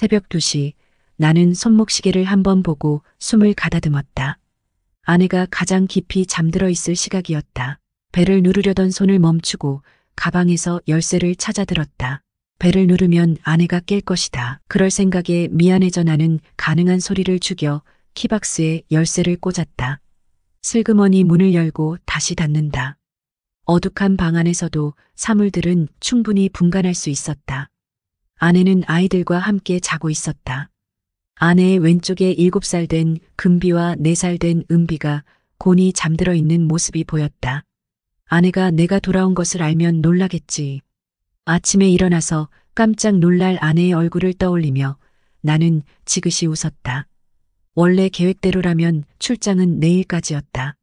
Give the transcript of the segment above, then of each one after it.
새벽 2시 나는 손목시계를 한번 보고 숨을 가다듬었다. 아내가 가장 깊이 잠들어 있을 시각이었다. 벨을 누르려던 손을 멈추고 가방에서 열쇠를 찾아들었다. 벨을 누르면 아내가 깰 것이다. 그럴 생각에 미안해져 나는 가능한 소리를 죽여 키박스에 열쇠를 꽂았다. 슬그머니 문을 열고 다시 닫는다. 어둑한 방 안에서도 사물들은 충분히 분간할 수 있었다. 아내는 아이들과 함께 자고 있었다. 아내의 왼쪽에 7살 된 금비와 4살 된 은비가 곤히 잠들어 있는 모습이 보였다. 아내가 내가 돌아온 것을 알면 놀라겠지. 아침에 일어나서 깜짝 놀랄 아내의 얼굴을 떠올리며 나는 지그시 웃었다. 원래 계획대로라면 출장은 내일까지였다.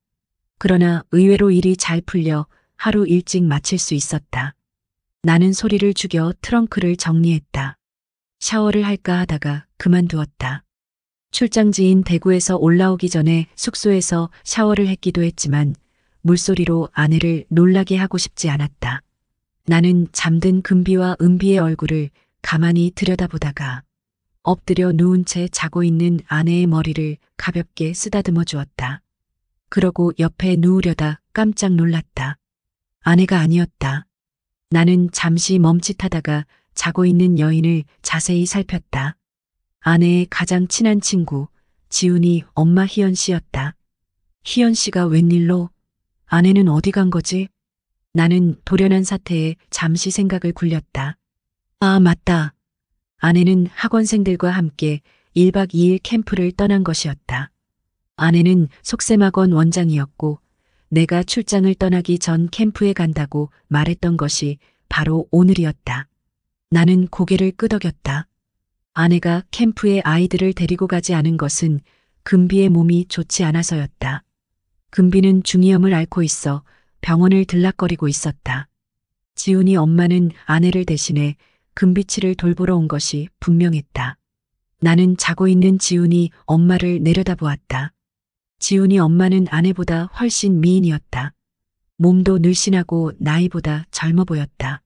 그러나 의외로 일이 잘 풀려 하루 일찍 마칠 수 있었다. 나는 소리를 죽여 트렁크를 정리했다. 샤워를 할까 하다가 그만두었다. 출장지인 대구에서 올라오기 전에 숙소에서 샤워를 했기도 했지만 물소리로 아내를 놀라게 하고 싶지 않았다. 나는 잠든 금비와 은비의 얼굴을 가만히 들여다보다가 엎드려 누운 채 자고 있는 아내의 머리를 가볍게 쓰다듬어 주었다. 그러고 옆에 누우려다 깜짝 놀랐다. 아내가 아니었다. 나는 잠시 멈칫하다가 자고 있는 여인을 자세히 살폈다. 아내의 가장 친한 친구, 지훈이 엄마 희연 씨였다. 희연 씨가 웬일로? 아내는 어디 간 거지? 나는 돌연한 사태에 잠시 생각을 굴렸다. 아, 맞다. 아내는 학원생들과 함께 1박 2일 캠프를 떠난 것이었다. 아내는 속셈학원 원장이었고 내가 출장을 떠나기 전 캠프에 간다고 말했던 것이 바로 오늘이었다. 나는 고개를 끄덕였다. 아내가 캠프에 아이들을 데리고 가지 않은 것은 금비의 몸이 좋지 않아서였다. 금비는 중이염을 앓고 있어 병원을 들락거리고 있었다. 지훈이 엄마는 아내를 대신해 금비치를 돌보러 온 것이 분명했다. 나는 자고 있는 지훈이 엄마를 내려다보았다. 지훈이 엄마는 아내보다 훨씬 미인이었다. 몸도 늘씬하고 나이보다 젊어 보였다.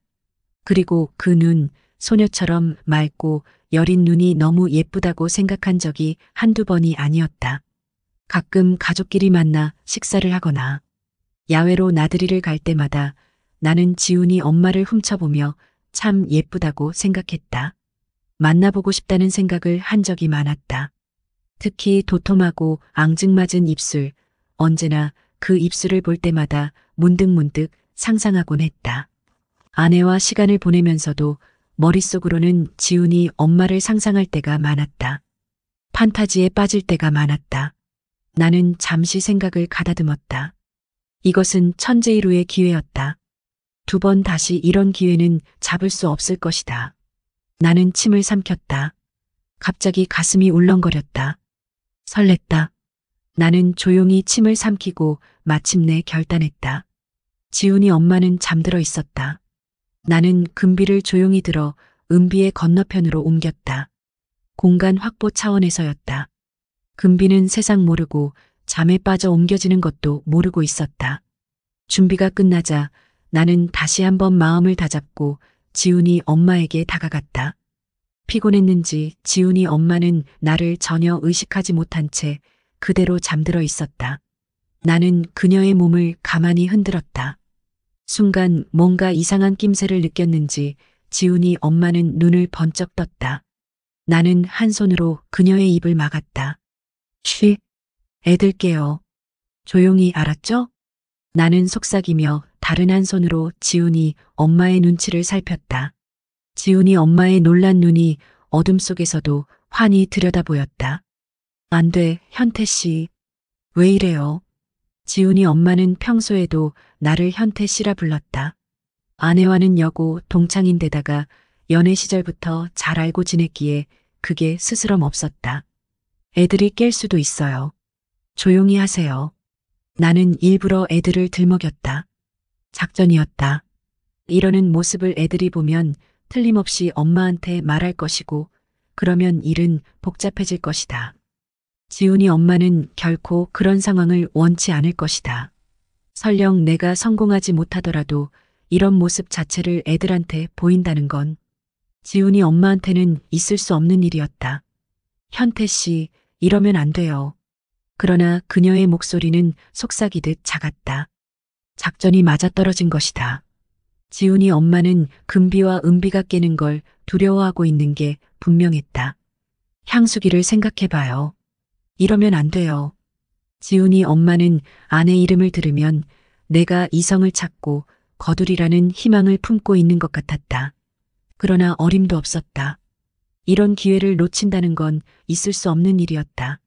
그리고 그 눈, 소녀처럼 맑고 여린 눈이 너무 예쁘다고 생각한 적이 한두 번이 아니었다. 가끔 가족끼리 만나 식사를 하거나 야외로 나들이를 갈 때마다 나는 지훈이 엄마를 훔쳐보며 참 예쁘다고 생각했다. 만나보고 싶다는 생각을 한 적이 많았다. 특히 도톰하고 앙증맞은 입술, 언제나 그 입술을 볼 때마다 문득문득 상상하곤 했다. 아내와 시간을 보내면서도 머릿속으로는 지훈이 엄마를 상상할 때가 많았다. 판타지에 빠질 때가 많았다. 나는 잠시 생각을 가다듬었다. 이것은 천재일우의 기회였다. 2번 다시 이런 기회는 잡을 수 없을 것이다. 나는 침을 삼켰다. 갑자기 가슴이 울렁거렸다. 설렜다. 나는 조용히 침을 삼키고 마침내 결단했다. 지훈이 엄마는 잠들어 있었다. 나는 금비를 조용히 들어 은비의 건너편으로 옮겼다. 공간 확보 차원에서였다. 금비는 세상 모르고 잠에 빠져 옮겨지는 것도 모르고 있었다. 준비가 끝나자 나는 다시 한번 마음을 다잡고 지훈이 엄마에게 다가갔다. 피곤했는지 지훈이 엄마는 나를 전혀 의식하지 못한 채 그대로 잠들어 있었다. 나는 그녀의 몸을 가만히 흔들었다. 순간 뭔가 이상한 낌새를 느꼈는지 지훈이 엄마는 눈을 번쩍 떴다. 나는 한 손으로 그녀의 입을 막았다. 쉬, 애들 깨요. 조용히, 알았죠? 나는 속삭이며 다른 한 손으로 지훈이 엄마의 눈치를 살폈다. 지훈이 엄마의 놀란 눈이 어둠 속에서도 환히 들여다보였다. 안 돼, 현태 씨. 왜 이래요? 지훈이 엄마는 평소에도 나를 현태 씨라 불렀다. 아내와는 여고 동창인데다가 연애 시절부터 잘 알고 지냈기에 그게 스스럼 없었다. 애들이 깰 수도 있어요. 조용히 하세요. 나는 일부러 애들을 들먹였다. 작전이었다. 이러는 모습을 애들이 보면 틀림없이 엄마한테 말할 것이고 그러면 일은 복잡해질 것이다. 지훈이 엄마는 결코 그런 상황을 원치 않을 것이다. 설령 내가 성공하지 못하더라도 이런 모습 자체를 애들한테 보인다는 건 지훈이 엄마한테는 있을 수 없는 일이었다. 현태 씨, 이러면 안 돼요. 그러나 그녀의 목소리는 속삭이듯 작았다. 작전이 맞아떨어진 것이다. 지훈이 엄마는 금비와 은비가 깨는 걸 두려워하고 있는 게 분명했다. 향수기를 생각해봐요. 이러면 안 돼요. 지훈이 엄마는 아내 이름을 들으면 내가 이성을 찾고 거두리라는 희망을 품고 있는 것 같았다. 그러나 어림도 없었다. 이런 기회를 놓친다는 건 있을 수 없는 일이었다.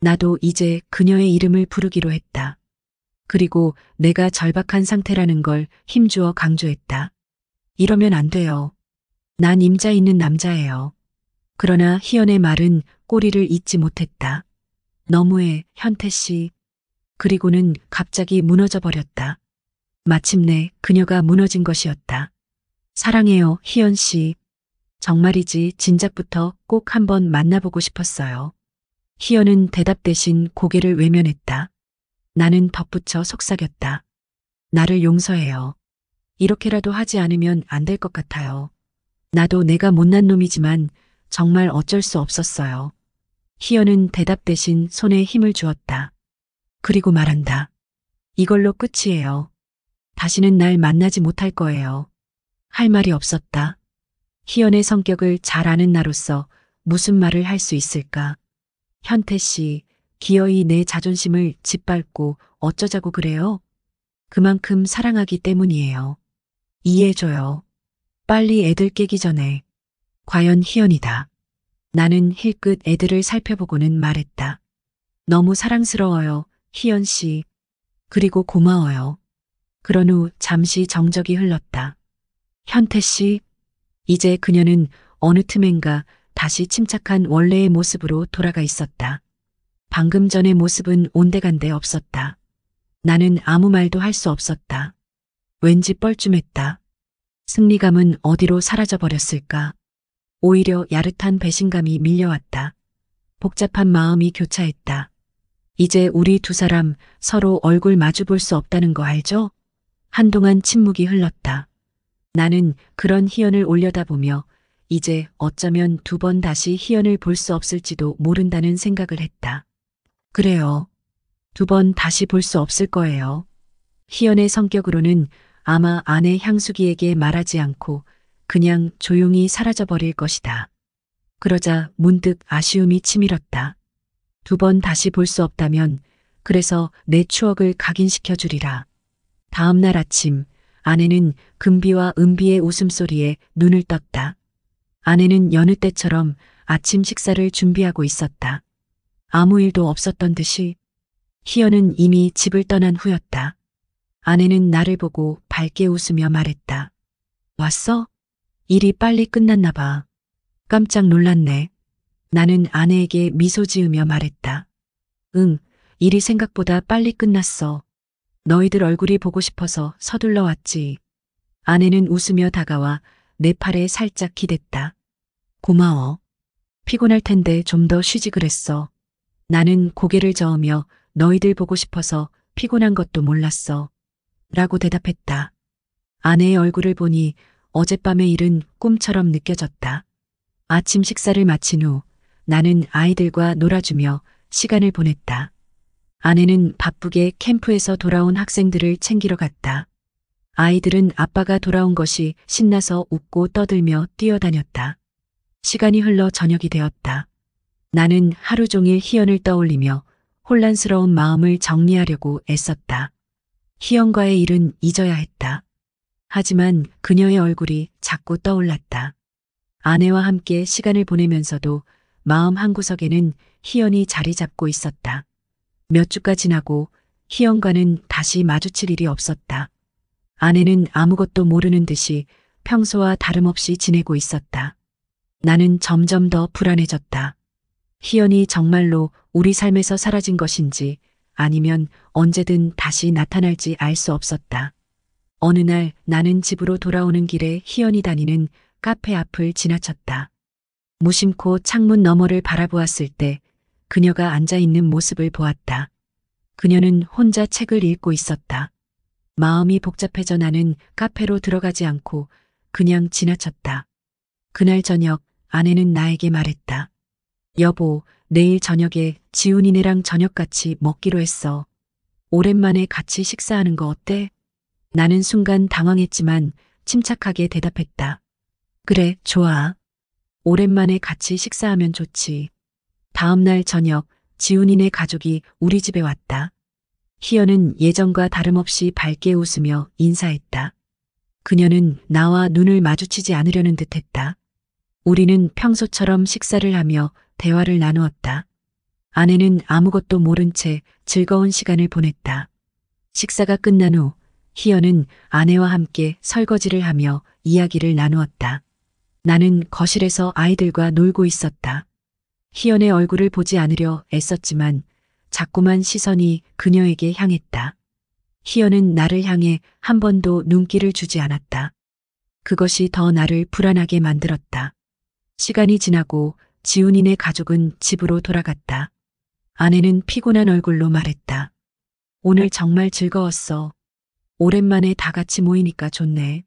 나도 이제 그녀의 이름을 부르기로 했다. 그리고 내가 절박한 상태라는 걸 힘주어 강조했다. 이러면 안 돼요. 난 임자 있는 남자예요. 그러나 희연의 말은 꼬리를 잇지 못했다. 너무해, 현태 씨. 그리고는 갑자기 무너져 버렸다. 마침내 그녀가 무너진 것이었다. 사랑해요, 희연 씨. 정말이지 진작부터 꼭 한번 만나보고 싶었어요. 희연은 대답 대신 고개를 외면했다. 나는 덧붙여 속삭였다. 나를 용서해요. 이렇게라도 하지 않으면 안 될 것 같아요. 나도 내가 못난 놈이지만 정말 어쩔 수 없었어요. 희연은 대답 대신 손에 힘을 주었다. 그리고 말한다. 이걸로 끝이에요. 다시는 날 만나지 못할 거예요. 할 말이 없었다. 희연의 성격을 잘 아는 나로서 무슨 말을 할 수 있을까? 현태 씨, 기어이 내 자존심을 짓밟고 어쩌자고 그래요? 그만큼 사랑하기 때문이에요. 이해해줘요. 빨리 애들 깨기 전에. 과연 희연이다. 나는 힐끗 애들을 살펴보고는 말했다. 너무 사랑스러워요, 희연 씨. 그리고 고마워요. 그런 후 잠시 정적이 흘렀다. 현태 씨. 이제 그녀는 어느 틈엔가 다시 침착한 원래의 모습으로 돌아가 있었다. 방금 전의 모습은 온데간데 없었다. 나는 아무 말도 할 수 없었다. 왠지 뻘쭘했다. 승리감은 어디로 사라져버렸을까? 오히려 야릇한 배신감이 밀려왔다. 복잡한 마음이 교차했다. 이제 우리 두 사람 서로 얼굴 마주 볼 수 없다는 거 알죠? 한동안 침묵이 흘렀다. 나는 그런 희연을 올려다보며 이제 어쩌면 두 번 다시 희연을 볼 수 없을지도 모른다는 생각을 했다. 그래요. 두 번 다시 볼 수 없을 거예요. 희연의 성격으로는 아마 아내 향수기에게 말하지 않고 그냥 조용히 사라져버릴 것이다. 그러자 문득 아쉬움이 치밀었다. 두 번 다시 볼 수 없다면 그래서 내 추억을 각인시켜 주리라. 다음 날 아침 아내는 금비와 은비의 웃음소리에 눈을 떴다. 아내는 여느 때처럼 아침 식사를 준비하고 있었다. 아무 일도 없었던 듯이. 희연은 이미 집을 떠난 후였다. 아내는 나를 보고 밝게 웃으며 말했다. 왔어? 일이 빨리 끝났나 봐. 깜짝 놀랐네. 나는 아내에게 미소 지으며 말했다. 응, 일이 생각보다 빨리 끝났어. 너희들 얼굴이 보고 싶어서 서둘러 왔지. 아내는 웃으며 다가와 내 팔에 살짝 기댔다. 고마워. 피곤할 텐데 좀 더 쉬지 그랬어. 나는 고개를 저으며 너희들 보고 싶어서 피곤한 것도 몰랐어. 라고 대답했다. 아내의 얼굴을 보니 어젯밤의 일은 꿈처럼 느껴졌다. 아침 식사를 마친 후 나는 아이들과 놀아주며 시간을 보냈다. 아내는 바쁘게 캠프에서 돌아온 학생들을 챙기러 갔다. 아이들은 아빠가 돌아온 것이 신나서 웃고 떠들며 뛰어다녔다. 시간이 흘러 저녁이 되었다. 나는 하루 종일 희연을 떠올리며 혼란스러운 마음을 정리하려고 애썼다. 희연과의 일은 잊어야 했다. 하지만 그녀의 얼굴이 자꾸 떠올랐다. 아내와 함께 시간을 보내면서도 마음 한구석에는 희연이 자리 잡고 있었다. 몇 주가 지나고 희연과는 다시 마주칠 일이 없었다. 아내는 아무것도 모르는 듯이 평소와 다름없이 지내고 있었다. 나는 점점 더 불안해졌다. 희연이 정말로 우리 삶에서 사라진 것인지 아니면 언제든 다시 나타날지 알 수 없었다. 어느 날 나는 집으로 돌아오는 길에 희연이 다니는 카페 앞을 지나쳤다. 무심코 창문 너머를 바라보았을 때 그녀가 앉아있는 모습을 보았다. 그녀는 혼자 책을 읽고 있었다. 마음이 복잡해져 나는 카페로 들어가지 않고 그냥 지나쳤다. 그날 저녁 아내는 나에게 말했다. 여보, 내일 저녁에 지훈이네랑 저녁 같이 먹기로 했어. 오랜만에 같이 식사하는 거 어때? 나는 순간 당황했지만 침착하게 대답했다. 그래, 좋아. 오랜만에 같이 식사하면 좋지. 다음 날 저녁 지훈이네 가족이 우리 집에 왔다. 희연은 예전과 다름없이 밝게 웃으며 인사했다. 그녀는 나와 눈을 마주치지 않으려는 듯했다. 우리는 평소처럼 식사를 하며 대화를 나누었다. 아내는 아무것도 모른 채 즐거운 시간을 보냈다. 식사가 끝난 후 희연은 아내와 함께 설거지를 하며 이야기를 나누었다. 나는 거실에서 아이들과 놀고 있었다. 희연의 얼굴을 보지 않으려 애썼지만 자꾸만 시선이 그녀에게 향했다. 희연은 나를 향해 한 번도 눈길을 주지 않았다. 그것이 더 나를 불안하게 만들었다. 시간이 지나고 지훈이네 가족은 집으로 돌아갔다. 아내는 피곤한 얼굴로 말했다. 오늘 정말 즐거웠어. 오랜만에 다 같이 모이니까 좋네.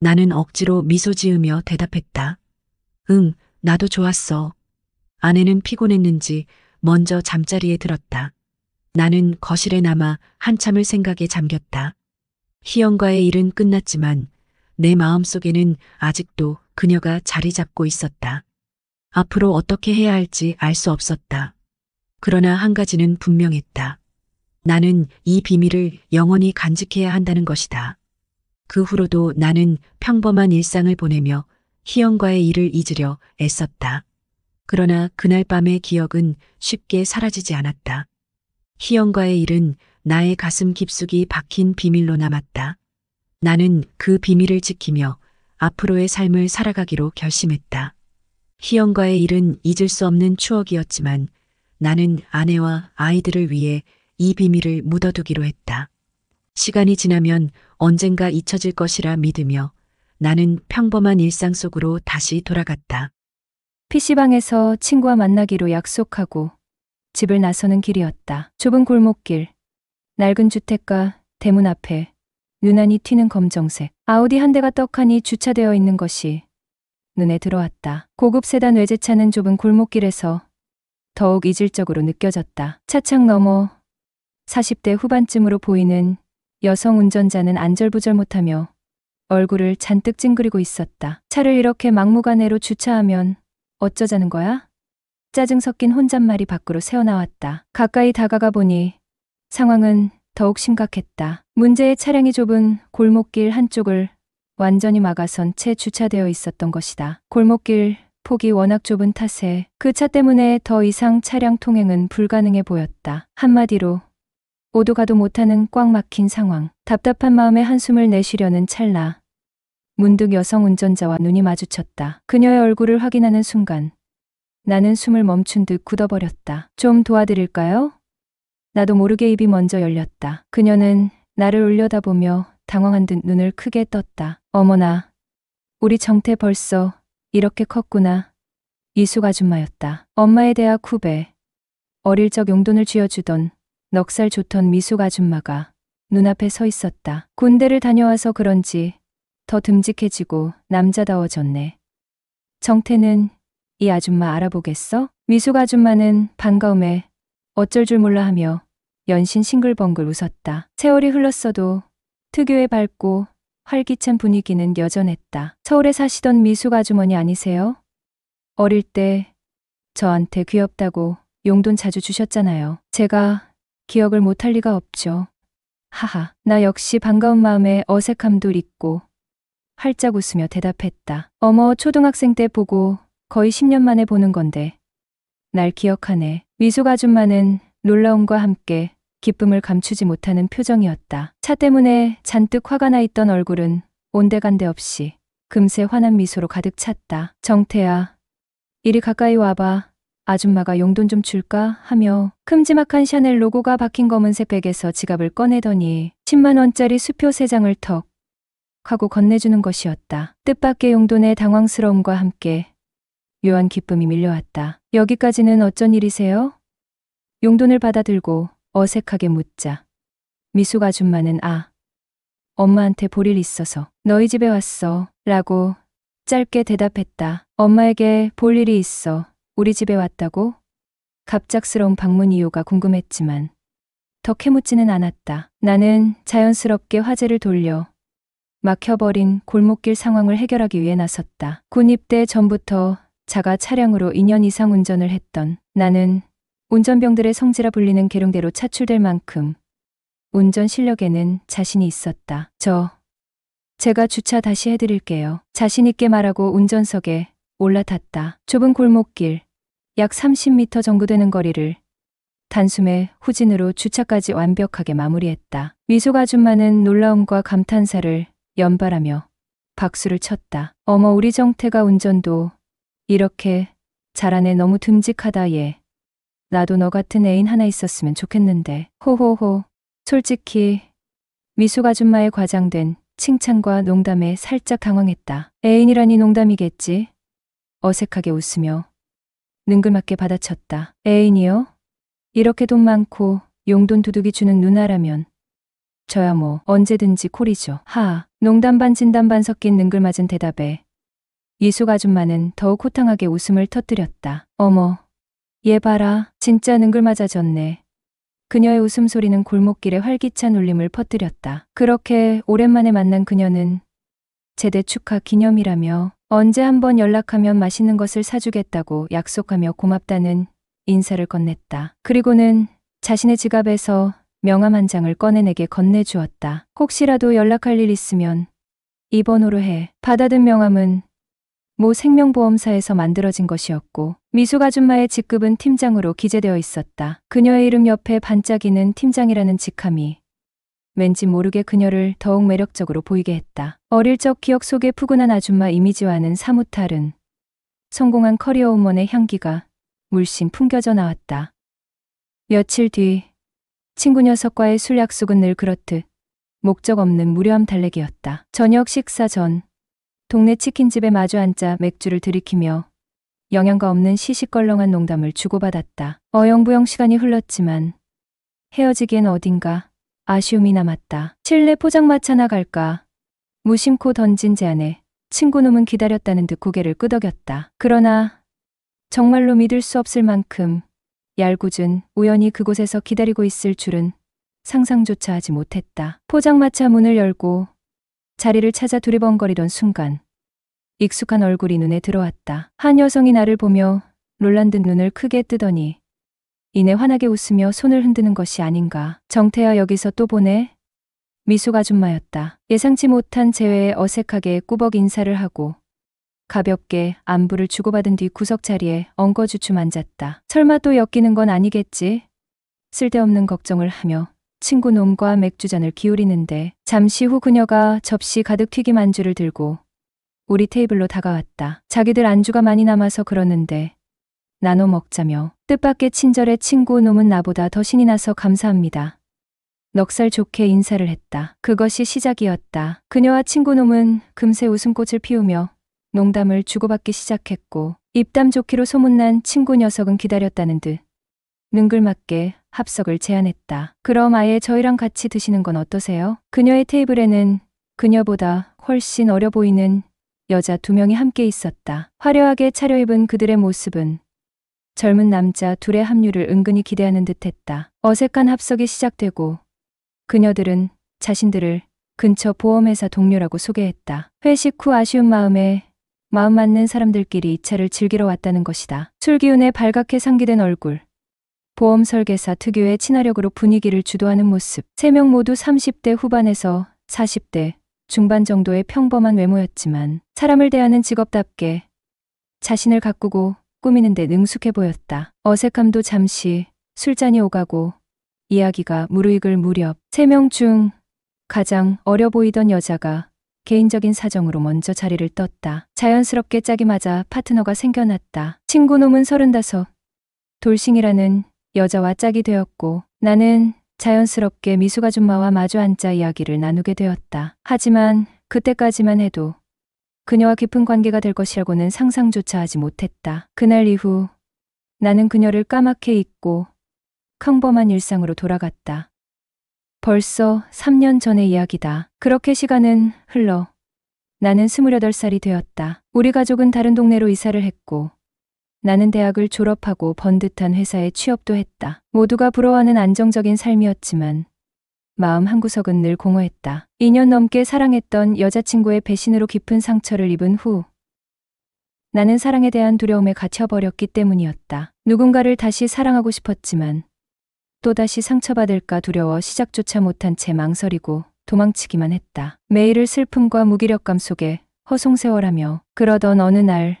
나는 억지로 미소 지으며 대답했다. 응, 나도 좋았어. 아내는 피곤했는지 먼저 잠자리에 들었다. 나는 거실에 남아 한참을 생각에 잠겼다. 희연과의 일은 끝났지만 내 마음속에는 아직도 그녀가 자리 잡고 있었다. 앞으로 어떻게 해야 할지 알 수 없었다. 그러나 한 가지는 분명했다. 나는 이 비밀을 영원히 간직해야 한다는 것이다. 그 후로도 나는 평범한 일상을 보내며 희연과의 일을 잊으려 애썼다. 그러나 그날 밤의 기억은 쉽게 사라지지 않았다. 희연과의 일은 나의 가슴 깊숙이 박힌 비밀로 남았다. 나는 그 비밀을 지키며 앞으로의 삶을 살아가기로 결심했다. 희연과의 일은 잊을 수 없는 추억이었지만 나는 아내와 아이들을 위해 이 비밀을 묻어두기로 했다. 시간이 지나면 언젠가 잊혀질 것이라 믿으며 나는 평범한 일상 속으로 다시 돌아갔다. PC방에서 친구와 만나기로 약속하고 집을 나서는 길이었다. 좁은 골목길, 낡은 주택가 대문 앞에 유난히 튀는 검정색 아우디 한 대가 떡하니 주차되어 있는 것이 눈에 들어왔다. 고급 세단 외제차는 좁은 골목길에서 더욱 이질적으로 느껴졌다. 차창 너머 40대 후반쯤으로 보이는 여성 운전자는 안절부절 못하며 얼굴을 잔뜩 찡그리고 있었다. 차를 이렇게 막무가내로 주차하면 어쩌자는 거야? 짜증 섞인 혼잣말이 밖으로 새어나왔다. 가까이 다가가 보니 상황은 더욱 심각했다. 문제의 차량이 좁은 골목길 한쪽을 완전히 막아선 채 주차되어 있었던 것이다. 골목길 폭이 워낙 좁은 탓에 그 차 때문에 더 이상 차량 통행은 불가능해 보였다. 한마디로 오도 가도 못하는 꽉 막힌 상황. 답답한 마음에 한숨을 내쉬려는 찰나 문득 여성 운전자와 눈이 마주쳤다. 그녀의 얼굴을 확인하는 순간 나는 숨을 멈춘 듯 굳어버렸다. 좀 도와드릴까요? 나도 모르게 입이 먼저 열렸다. 그녀는 나를 올려다보며 당황한 듯 눈을 크게 떴다. 어머나, 우리 정태 벌써 이렇게 컸구나. 이숙 아줌마였다. 엄마의 대학 후배. 어릴 적 용돈을 쥐어주던 넉살 좋던 미숙 아줌마가 눈앞에 서 있었다. 군대를 다녀와서 그런지 더 듬직해지고 남자다워졌네. 정태는 이 아줌마 알아보겠어? 미숙 아줌마는 반가움에 어쩔 줄 몰라 하며 연신 싱글벙글 웃었다. 세월이 흘렀어도 특유의 밝고 활기찬 분위기는 여전했다. 서울에 사시던 미숙 아주머니 아니세요? 어릴 때 저한테 귀엽다고 용돈 자주 주셨잖아요. 제가 기억을 못할 리가 없죠. 하하, 나 역시 반가운 마음에 어색함도 잊고 활짝 웃으며 대답했다. 어머, 초등학생 때 보고 거의 10년 만에 보는 건데 날 기억하네. 미숙 아줌마는 놀라움과 함께 기쁨을 감추지 못하는 표정이었다. 차 때문에 잔뜩 화가 나 있던 얼굴은 온데간데 없이 금세 환한 미소로 가득 찼다. 정태야, 이리 가까이 와봐. 아줌마가 용돈 좀 줄까? 하며 큼지막한 샤넬 로고가 박힌 검은색 백에서 지갑을 꺼내더니 10만 원짜리 수표 3장을 턱 하고 건네주는 것이었다. 뜻밖의 용돈의 당황스러움과 함께 묘한 기쁨이 밀려왔다. 여기까지는 어쩐 일이세요? 용돈을 받아들고 어색하게 묻자 미숙 아줌마는 엄마한테 볼 일 있어서 너희 집에 왔어 라고 짧게 대답했다. 엄마에게 볼 일이 있어. 우리 집에 왔다고? 갑작스러운 방문 이유가 궁금했지만 더 캐묻지는 않았다. 나는 자연스럽게 화제를 돌려 막혀버린 골목길 상황을 해결하기 위해 나섰다. 군 입대 전부터 자가 차량으로 2년 이상 운전을 했던 나는 운전병들의 성지라 불리는 계룡대로 차출될 만큼 운전 실력에는 자신이 있었다. 제가 주차 다시 해드릴게요. 자신 있게 말하고 운전석에 올라탔다. 좁은 골목길, 약 30m 정도 되는 거리를 단숨에 후진으로 주차까지 완벽하게 마무리했다. 미숙 아줌마는 놀라움과 감탄사를 연발하며 박수를 쳤다. 어머, 우리 정태가 운전도 이렇게 잘하네. 너무 듬직하다 얘. 나도 너 같은 애인 하나 있었으면 좋겠는데. 호호호. 솔직히 미숙 아줌마의 과장된 칭찬과 농담에 살짝 당황했다. 애인이라니 농담이겠지. 어색하게 웃으며 능글맞게 받아쳤다. 애인이요? 이렇게 돈 많고 용돈 두둑이 주는 누나라면 저야 뭐 언제든지 콜이죠. 하하. 농담 반 진담 반 섞인 능글맞은 대답에 미숙 아줌마는 더욱 호탕하게 웃음을 터뜨렸다. 어머, 얘 봐라. 진짜 능글맞아졌네. 그녀의 웃음소리는 골목길에 활기찬 울림을 퍼뜨렸다. 그렇게 오랜만에 만난 그녀는 제대 축하 기념이라며 언제 한번 연락하면 맛있는 것을 사주겠다고 약속하며 고맙다는 인사를 건넸다. 그리고는 자신의 지갑에서 명함 한 장을 꺼내 내게 건네주었다. 혹시라도 연락할 일 있으면 이 번호로 해. 받아든 명함은 모 생명보험사에서 만들어진 것이었고 미숙 아줌마의 직급은 팀장으로 기재되어 있었다. 그녀의 이름 옆에 반짝이는 팀장이라는 직함이 왠지 모르게 그녀를 더욱 매력적으로 보이게 했다. 어릴 적 기억 속의 푸근한 아줌마 이미지와는 사뭇 다른 성공한 커리어 우먼의 향기가 물씬 풍겨져 나왔다. 며칠 뒤 친구 녀석과의 술 약속은 늘 그렇듯 목적 없는 무료함 달래기였다. 저녁 식사 전 동네 치킨집에 마주 앉아 맥주를 들이키며 영양가 없는 시시껄렁한 농담을 주고받았다. 어영부영 시간이 흘렀지만 헤어지기엔 어딘가 아쉬움이 남았다. 실내 포장마차나 갈까? 무심코 던진 제안에 친구놈은 기다렸다는 듯 고개를 끄덕였다. 그러나 정말로 믿을 수 없을 만큼 얄궂은 우연히 그곳에서 기다리고 있을 줄은 상상조차 하지 못했다. 포장마차 문을 열고 자리를 찾아 두리번거리던 순간 익숙한 얼굴이 눈에 들어왔다. 한 여성이 나를 보며 놀란 듯 눈을 크게 뜨더니 이내 환하게 웃으며 손을 흔드는 것이 아닌가. 정태야, 여기서 또 보네? 미숙 아줌마였다. 예상치 못한 재회에 어색하게 꾸벅 인사를 하고 가볍게 안부를 주고받은 뒤 구석 자리에 엉거주춤 앉았다. 설마 또 엮이는 건 아니겠지? 쓸데없는 걱정을 하며 친구 놈과 맥주잔을 기울이는데 잠시 후 그녀가 접시 가득 튀김 안주를 들고 우리 테이블로 다가왔다. 자기들 안주가 많이 남아서 그러는데 나눠 먹자며 뜻밖의 친절에 친구 놈은 나보다 더 신이 나서 감사합니다. 넉살 좋게 인사를 했다. 그것이 시작이었다. 그녀와 친구 놈은 금세 웃음꽃을 피우며 농담을 주고받기 시작했고 입담 좋기로 소문난 친구 녀석은 기다렸다는 듯 능글맞게 합석을 제안했다. 그럼 아예 저희랑 같이 드시는 건 어떠세요? 그녀의 테이블에는 그녀보다 훨씬 어려 보이는 여자 2명이 함께 있었다. 화려하게 차려입은 그들의 모습은 젊은 남자 둘의 합류를 은근히 기대하는 듯했다. 어색한 합석이 시작되고 그녀들은 자신들을 근처 보험회사 동료라고 소개했다. 회식 후 아쉬운 마음에 마음 맞는 사람들끼리 이 차를 즐기러 왔다는 것이다. 술 기운에 발갛게 상기된 얼굴, 보험 설계사 특유의 친화력으로 분위기를 주도하는 모습. 3명 모두 30대 후반에서 40대 중반 정도의 평범한 외모였지만 사람을 대하는 직업답게 자신을 가꾸고 꾸미는 데 능숙해 보였다. 어색함도 잠시 술잔이 오가고 이야기가 무르익을 무렵 3명 중 가장 어려 보이던 여자가 개인적인 사정으로 먼저 자리를 떴다. 자연스럽게 짝이 맞아 파트너가 생겨났다. 친구놈은 35, 돌싱이라는 여자와 짝이 되었고 나는 자연스럽게 미숙 아줌마와 마주 앉아 이야기를 나누게 되었다. 하지만 그때까지만 해도 그녀와 깊은 관계가 될 것이라고는 상상조차 하지 못했다. 그날 이후 나는 그녀를 까맣게 잊고 평범한 일상으로 돌아갔다. 벌써 3년 전의 이야기다. 그렇게 시간은 흘러 나는 28살이 되었다. 우리 가족은 다른 동네로 이사를 했고 나는 대학을 졸업하고 번듯한 회사에 취업도 했다. 모두가 부러워하는 안정적인 삶이었지만 마음 한구석은 늘 공허했다. 2년 넘게 사랑했던 여자친구의 배신으로 깊은 상처를 입은 후 나는 사랑에 대한 두려움에 갇혀버렸기 때문이었다. 누군가를 다시 사랑하고 싶었지만 또다시 상처받을까 두려워 시작조차 못한 채 망설이고 도망치기만 했다. 매일을 슬픔과 무기력감 속에 허송세월하며 그러던 어느 날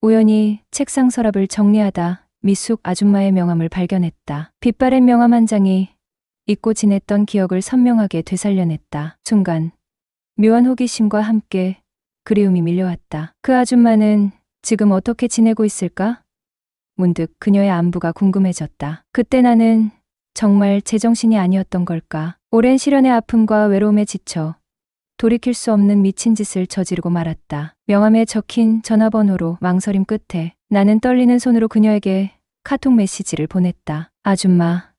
우연히 책상 서랍을 정리하다 미숙 아줌마의 명함을 발견했다. 빛바랜 명함 한 장이 잊고 지냈던 기억을 선명하게 되살려냈다. 순간 묘한 호기심과 함께 그리움이 밀려왔다. 그 아줌마는 지금 어떻게 지내고 있을까? 문득 그녀의 안부가 궁금해졌다. 그때 나는 정말 제정신이 아니었던 걸까? 오랜 시련의 아픔과 외로움에 지쳐 돌이킬 수 없는 미친 짓을 저지르고 말았다. 명함에 적힌 전화번호로 망설임 끝에 나는 떨리는 손으로 그녀에게 카톡 메시지를 보냈다. 아줌마,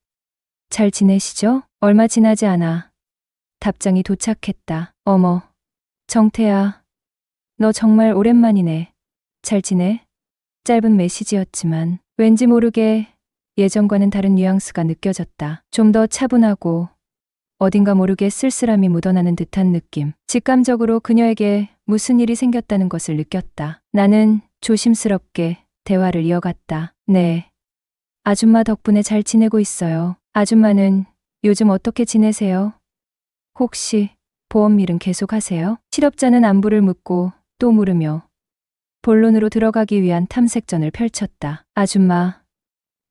잘 지내시죠? 얼마 지나지 않아 답장이 도착했다. 어머, 정태야, 너 정말 오랜만이네. 잘 지내? 짧은 메시지였지만 왠지 모르게 예전과는 다른 뉘앙스가 느껴졌다. 좀 더 차분하고 어딘가 모르게 쓸쓸함이 묻어나는 듯한 느낌. 직감적으로 그녀에게 무슨 일이 생겼다는 것을 느꼈다. 나는 조심스럽게 대화를 이어갔다. 네, 아줌마 덕분에 잘 지내고 있어요. 아줌마는 요즘 어떻게 지내세요? 혹시 보험일은 계속하세요? 실업자는 안부를 묻고 또 물으며 본론으로 들어가기 위한 탐색전을 펼쳤다. 아줌마,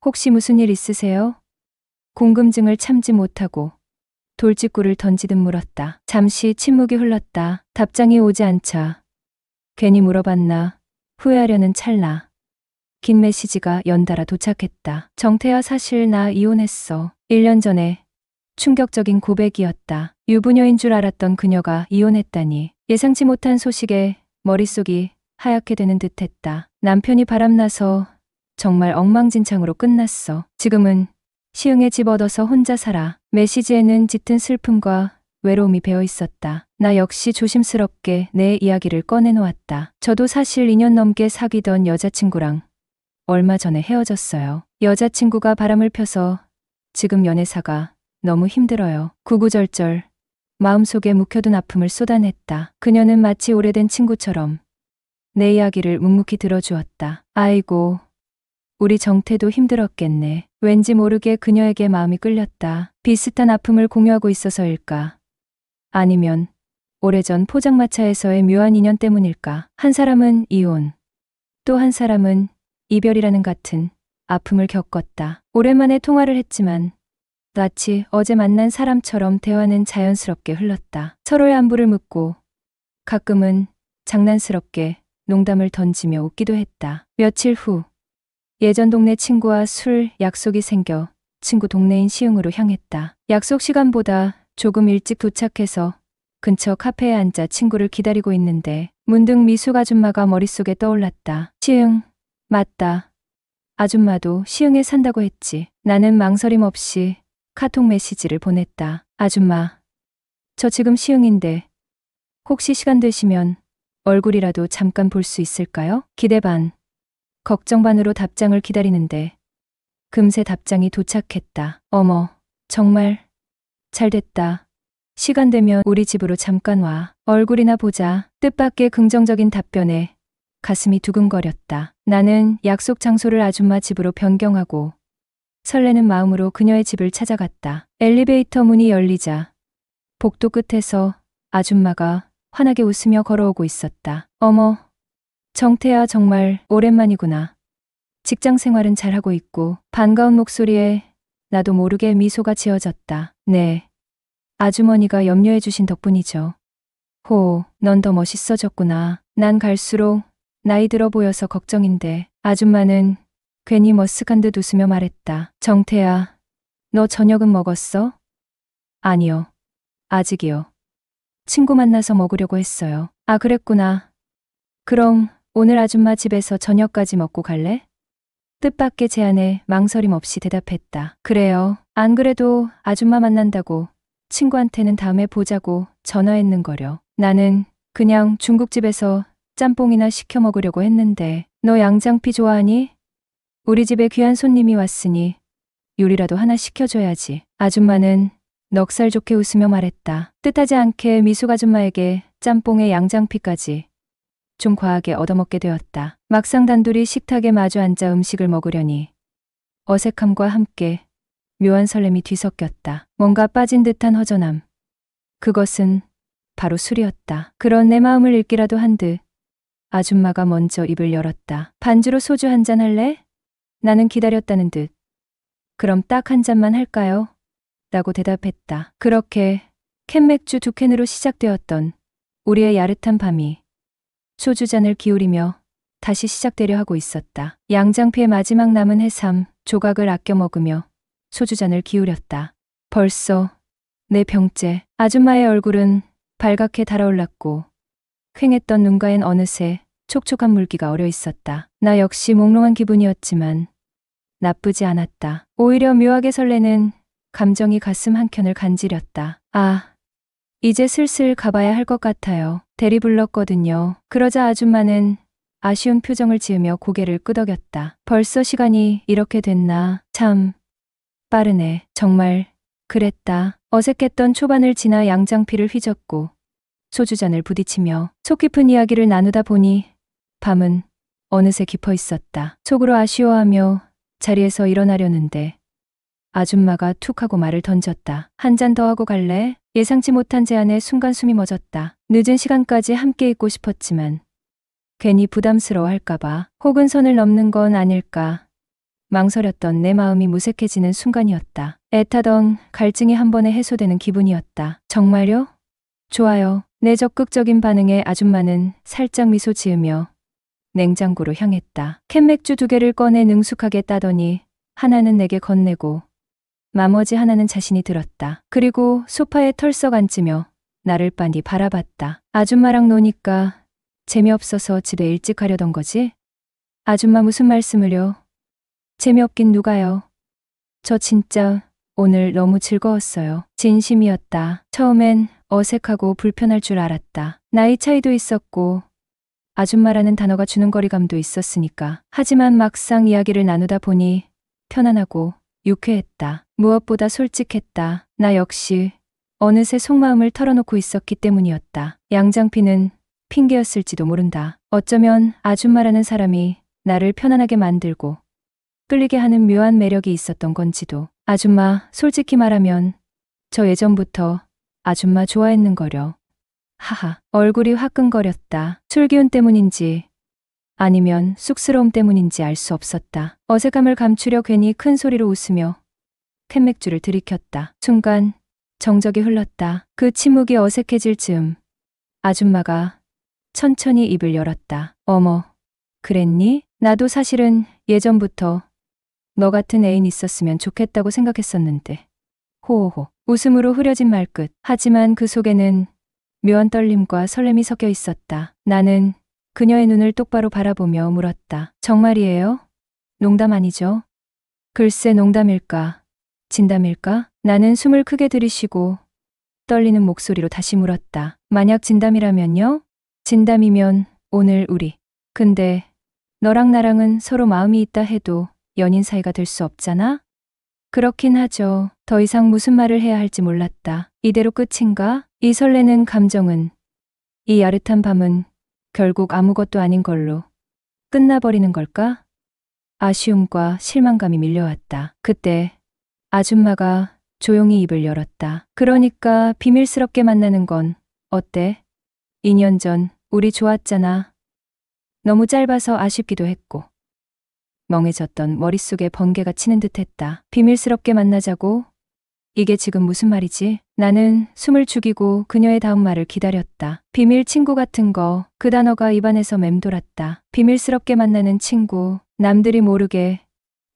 혹시 무슨 일 있으세요? 궁금증을 참지 못하고 돌직구를 던지듯 물었다. 잠시 침묵이 흘렀다. 답장이 오지 않자 괜히 물어봤나 후회하려는 찰나 긴 메시지가 연달아 도착했다. 정태야, 사실 나 이혼했어. 1년 전에 충격적인 고백이었다. 유부녀인 줄 알았던 그녀가 이혼했다니. 예상치 못한 소식에 머릿속이 하얗게 되는 듯했다. 남편이 바람나서 정말 엉망진창으로 끝났어. 지금은 시흥에 집 얻어서 혼자 살아. 메시지에는 짙은 슬픔과 외로움이 배어 있었다. 나 역시 조심스럽게 내 이야기를 꺼내놓았다. 저도 사실 2년 넘게 사귀던 여자친구랑 얼마 전에 헤어졌어요. 여자친구가 바람을 펴서 지금 연애사가 너무 힘들어요. 구구절절 마음속에 묵혀둔 아픔을 쏟아냈다. 그녀는 마치 오래된 친구처럼 내 이야기를 묵묵히 들어주었다. 아이고, 우리 정태도 힘들었겠네. 왠지 모르게 그녀에게 마음이 끌렸다. 비슷한 아픔을 공유하고 있어서일까? 아니면 오래전 포장마차에서의 묘한 인연 때문일까? 한 사람은 이혼, 또 한 사람은 이별이라는 같은 아픔을 겪었다. 오랜만에 통화를 했지만 마치 어제 만난 사람처럼 대화는 자연스럽게 흘렀다. 서로의 안부를 묻고 가끔은 장난스럽게 농담을 던지며 웃기도 했다. 며칠 후 예전 동네 친구와 술 약속이 생겨 친구 동네인 시흥으로 향했다. 약속 시간보다 조금 일찍 도착해서 근처 카페에 앉아 친구를 기다리고 있는데 문득 미숙 아줌마가 머릿속에 떠올랐다. 시흥, 맞다. 아줌마도 시흥에 산다고 했지. 나는 망설임 없이 카톡 메시지를 보냈다. 아줌마, 저 지금 시흥인데 혹시 시간 되시면 얼굴이라도 잠깐 볼 수 있을까요? 기대 반, 걱정 반으로 답장을 기다리는데 금세 답장이 도착했다. 어머, 정말 잘됐다. 시간 되면 우리 집으로 잠깐 와. 얼굴이나 보자. 뜻밖의 긍정적인 답변에 가슴이 두근거렸다. 나는 약속 장소를 아줌마 집으로 변경하고 설레는 마음으로 그녀의 집을 찾아갔다. 엘리베이터 문이 열리자 복도 끝에서 아줌마가 환하게 웃으며 걸어오고 있었다. 어머, 정태야, 정말 오랜만이구나. 직장 생활은 잘하고 있고. 반가운 목소리에 나도 모르게 미소가 지어졌다. 네, 아주머니가 염려해 주신 덕분이죠. 호, 넌 더 멋있어졌구나. 난 갈수록 나이 들어 보여서 걱정인데. 아줌마는 괜히 머쓱한 듯 웃으며 말했다. 정태야, 너 저녁은 먹었어? 아니요, 아직이요. 친구 만나서 먹으려고 했어요. 아, 그랬구나. 그럼 오늘 아줌마 집에서 저녁까지 먹고 갈래? 뜻밖의 제안에 망설임 없이 대답했다. 그래요. 안 그래도 아줌마 만난다고 친구한테는 다음에 보자고 전화했는거려. 나는 그냥 중국집에서 짬뽕이나 시켜 먹으려고 했는데 너 양장피 좋아하니? 우리 집에 귀한 손님이 왔으니 요리라도 하나 시켜줘야지. 아줌마는 넉살 좋게 웃으며 말했다. 뜻하지 않게 미숙 아줌마에게 짬뽕에 양장피까지 좀 과하게 얻어먹게 되었다. 막상 단둘이 식탁에 마주 앉아 음식을 먹으려니 어색함과 함께 묘한 설렘이 뒤섞였다. 뭔가 빠진 듯한 허전함. 그것은 바로 술이었다. 그런 내 마음을 읽기라도 한 듯 아줌마가 먼저 입을 열었다. 반주로 소주 한 잔 할래? 나는 기다렸다는 듯. 그럼 딱 한 잔만 할까요? 라고 대답했다. 그렇게 캔맥주 2캔으로 시작되었던 우리의 야릇한 밤이 소주잔을 기울이며 다시 시작되려 하고 있었다. 양장피의 마지막 남은 해삼 조각을 아껴 먹으며 소주잔을 기울였다. 벌써 네 병째. 아줌마의 얼굴은 발갛게 달아올랐고 퀭했던 눈가엔 어느새 촉촉한 물기가 어려 있었다. 나 역시 몽롱한 기분이었지만 나쁘지 않았다. 오히려 묘하게 설레는 감정이 가슴 한켠을 간지렸다. 아, 이제 슬슬 가봐야 할 것 같아요. 대리 불렀거든요. 그러자 아줌마는 아쉬운 표정을 지으며 고개를 끄덕였다. 벌써 시간이 이렇게 됐나? 참 빠르네. 정말 그랬다. 어색했던 초반을 지나 양장피를 휘젓고 소주잔을 부딪히며 속 깊은 이야기를 나누다 보니 밤은 어느새 깊어 있었다. 속으로 아쉬워하며 자리에서 일어나려는데 아줌마가 툭 하고 말을 던졌다. 한 잔 더 하고 갈래? 예상치 못한 제안에 순간 숨이 멎었다. 늦은 시간까지 함께 있고 싶었지만 괜히 부담스러워할까봐 혹은 선을 넘는 건 아닐까 망설였던 내 마음이 무색해지는 순간이었다. 애타던 갈증이 한 번에 해소되는 기분이었다. 정말요? 좋아요. 내 적극적인 반응에 아줌마는 살짝 미소 지으며 냉장고로 향했다. 캔맥주 2개를 꺼내 능숙하게 따더니 하나는 내게 건네고 나머지 하나는 자신이 들었다. 그리고 소파에 털썩 앉으며 나를 빤히 바라봤다. 아줌마랑 노니까 재미없어서 집에 일찍 가려던 거지? 아줌마 무슨 말씀을요? 재미없긴 누가요? 저 진짜 오늘 너무 즐거웠어요. 진심이었다. 처음엔 어색하고 불편할 줄 알았다. 나이 차이도 있었고 아줌마라는 단어가 주는 거리감도 있었으니까. 하지만 막상 이야기를 나누다 보니 편안하고 유쾌했다. 무엇보다 솔직했다. 나 역시 어느새 속마음을 털어놓고 있었기 때문이었다. 양장피는 핑계였을지도 모른다. 어쩌면 아줌마라는 사람이 나를 편안하게 만들고 끌리게 하는 묘한 매력이 있었던 건지도. 아줌마, 솔직히 말하면 저 예전부터 아줌마 좋아했는 거려. 하하. 얼굴이 화끈거렸다. 술기운 때문인지 아니면 쑥스러움 때문인지 알 수 없었다. 어색함을 감추려 괜히 큰 소리로 웃으며 캔맥주를 들이켰다. 순간 정적이 흘렀다. 그 침묵이 어색해질 즈음 아줌마가 천천히 입을 열었다. 어머, 그랬니? 나도 사실은 예전부터 너 같은 애인 있었으면 좋겠다고 생각했었는데. 호호호. 웃음으로 흐려진 말끝. 하지만 그 속에는 묘한 떨림과 설렘이 섞여 있었다. 나는 그녀의 눈을 똑바로 바라보며 물었다. 정말이에요? 농담 아니죠? 글쎄 농담일까? 진담일까? 나는 숨을 크게 들이쉬고 떨리는 목소리로 다시 물었다. 만약 진담이라면요? 진담이면 오늘 우리. 근데 너랑 나랑은 서로 마음이 있다 해도 연인 사이가 될 수 없잖아? 그렇긴 하죠. 더 이상 무슨 말을 해야 할지 몰랐다. 이대로 끝인가? 이 설레는 감정은, 이 야릇한 밤은 결국 아무것도 아닌 걸로 끝나버리는 걸까? 아쉬움과 실망감이 밀려왔다. 그때 아줌마가 조용히 입을 열었다. 그러니까 비밀스럽게 만나는 건 어때? 2년 전 우리 좋았잖아. 너무 짧아서 아쉽기도 했고 멍해졌던 머릿속에 번개가 치는 듯했다. 비밀스럽게 만나자고? 이게 지금 무슨 말이지? 나는 숨을 죽이고 그녀의 다음 말을 기다렸다. 비밀 친구 같은 거, 그 단어가 입안에서 맴돌았다. 비밀스럽게 만나는 친구, 남들이 모르게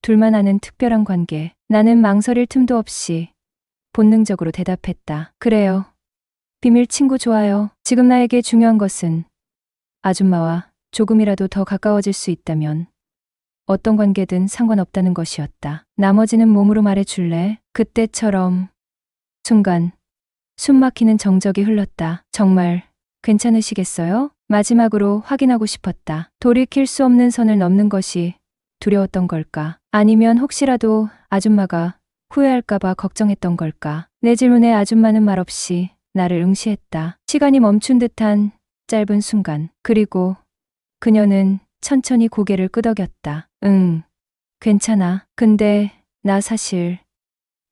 둘만 아는 특별한 관계. 나는 망설일 틈도 없이 본능적으로 대답했다. 그래요. 비밀 친구 좋아요. 지금 나에게 중요한 것은 아줌마와 조금이라도 더 가까워질 수 있다면 어떤 관계든 상관없다는 것이었다. 나머지는 몸으로 말해줄래? 그때처럼. 순간 숨 막히는 정적이 흘렀다. 정말 괜찮으시겠어요? 마지막으로 확인하고 싶었다. 돌이킬 수 없는 선을 넘는 것이 두려웠던 걸까? 아니면 혹시라도 아줌마가 후회할까봐 걱정했던 걸까? 내 질문에 아줌마는 말없이 나를 응시했다. 시간이 멈춘 듯한 짧은 순간. 그리고 그녀는 천천히 고개를 끄덕였다. 응, 괜찮아. 근데 나 사실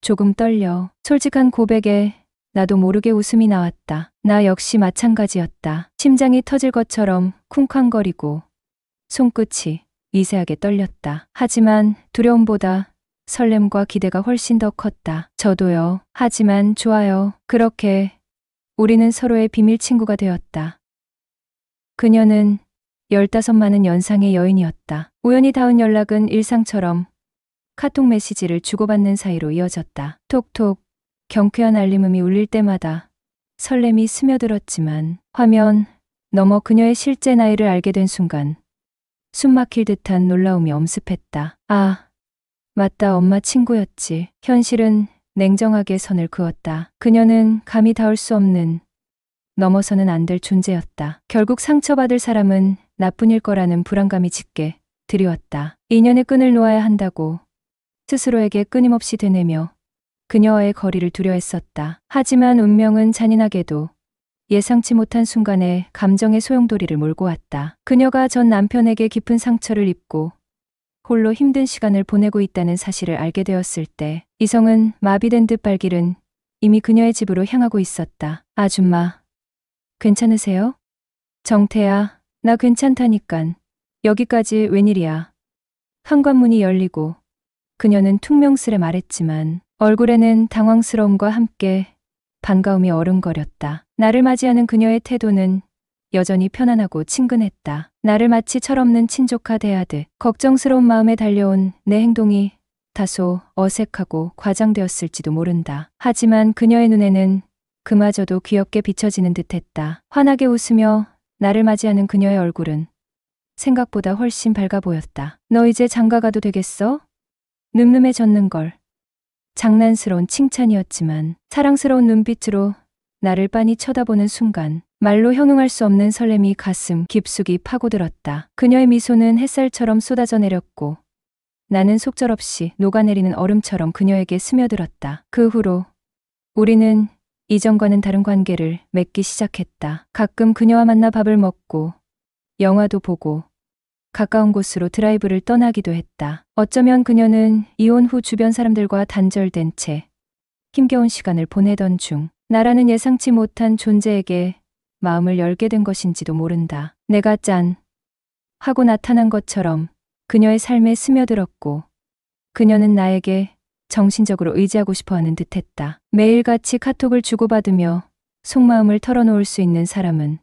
조금 떨려. 솔직한 고백에 나도 모르게 웃음이 나왔다. 나 역시 마찬가지였다. 심장이 터질 것처럼 쿵쾅거리고 손끝이 미세하게 떨렸다. 하지만 두려움보다 설렘과 기대가 훨씬 더 컸다. 저도요. 하지만 좋아요. 그렇게 우리는 서로의 비밀 친구가 되었다. 그녀는 15많은 연상의 여인이었다. 우연히 닿은 연락은 일상처럼 카톡 메시지를 주고받는 사이로 이어졌다. 톡톡 경쾌한 알림음이 울릴 때마다 설렘이 스며들었지만 화면 너머 그녀의 실제 나이를 알게 된 순간 숨막힐 듯한 놀라움이 엄습했다. 아, 맞다. 엄마 친구였지. 현실은 냉정하게 선을 그었다. 그녀는 감히 닿을 수 없는, 넘어서는 안 될 존재였다. 결국 상처받을 사람은 나뿐일 거라는 불안감이 짙게 드리웠다. 인연의 끈을 놓아야 한다고 스스로에게 끊임없이 되뇌며 그녀와의 거리를 두려워했었다. 하지만 운명은 잔인하게도 예상치 못한 순간에 감정의 소용돌이를 몰고 왔다. 그녀가 전 남편에게 깊은 상처를 입고 홀로 힘든 시간을 보내고 있다는 사실을 알게 되었을 때 이성은 마비된 듯 발길은 이미 그녀의 집으로 향하고 있었다. 아줌마, 괜찮으세요? 정태야, 나 괜찮다니깐. 여기까지 웬일이야. 현관문이 열리고 그녀는 퉁명스레 말했지만 얼굴에는 당황스러움과 함께 반가움이 어른거렸다. 나를 맞이하는 그녀의 태도는 여전히 편안하고 친근했다. 나를 마치 철없는 친조카 대하듯 걱정스러운 마음에 달려온 내 행동이 다소 어색하고 과장되었을지도 모른다. 하지만 그녀의 눈에는 그마저도 귀엽게 비춰지는 듯했다. 환하게 웃으며 나를 맞이하는 그녀의 얼굴은 생각보다 훨씬 밝아 보였다. 너 이제 장가가도 되겠어? 늠름해졌는걸. 장난스러운 칭찬이었지만 사랑스러운 눈빛으로 나를 빤히 쳐다보는 순간 말로 형용할 수 없는 설렘이 가슴 깊숙이 파고들었다. 그녀의 미소는 햇살처럼 쏟아져 내렸고 나는 속절없이 녹아내리는 얼음처럼 그녀에게 스며들었다. 그 후로 우리는 이전과는 다른 관계를 맺기 시작했다. 가끔 그녀와 만나 밥을 먹고 영화도 보고 가까운 곳으로 드라이브를 떠나기도 했다. 어쩌면 그녀는 이혼 후 주변 사람들과 단절된 채 힘겨운 시간을 보내던 중 나라는 예상치 못한 존재에게 마음을 열게 된 것인지도 모른다. 내가 짠 하고 나타난 것처럼 그녀의 삶에 스며들었고 그녀는 나에게 정신적으로 의지하고 싶어하는 듯했다. 매일같이 카톡을 주고받으며 속마음을 털어놓을 수 있는 사람은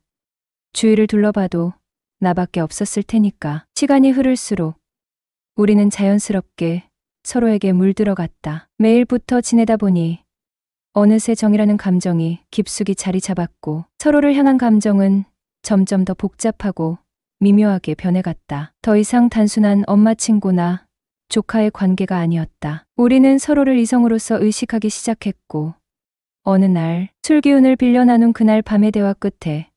주위를 둘러봐도 나밖에 없었을 테니까. 시간이 흐를수록 우리는 자연스럽게 서로에게 물들어갔다. 매일부터 지내다 보니 어느새 정이라는 감정이 깊숙이 자리 잡았고 서로를 향한 감정은 점점 더 복잡하고 미묘하게 변해갔다. 더 이상 단순한 엄마 친구나 조카의 관계가 아니었다. 우리는 서로를 이성으로서 의식하기 시작했고 어느 날 술 기운을 빌려 나눈 그날 밤의 대화 끝에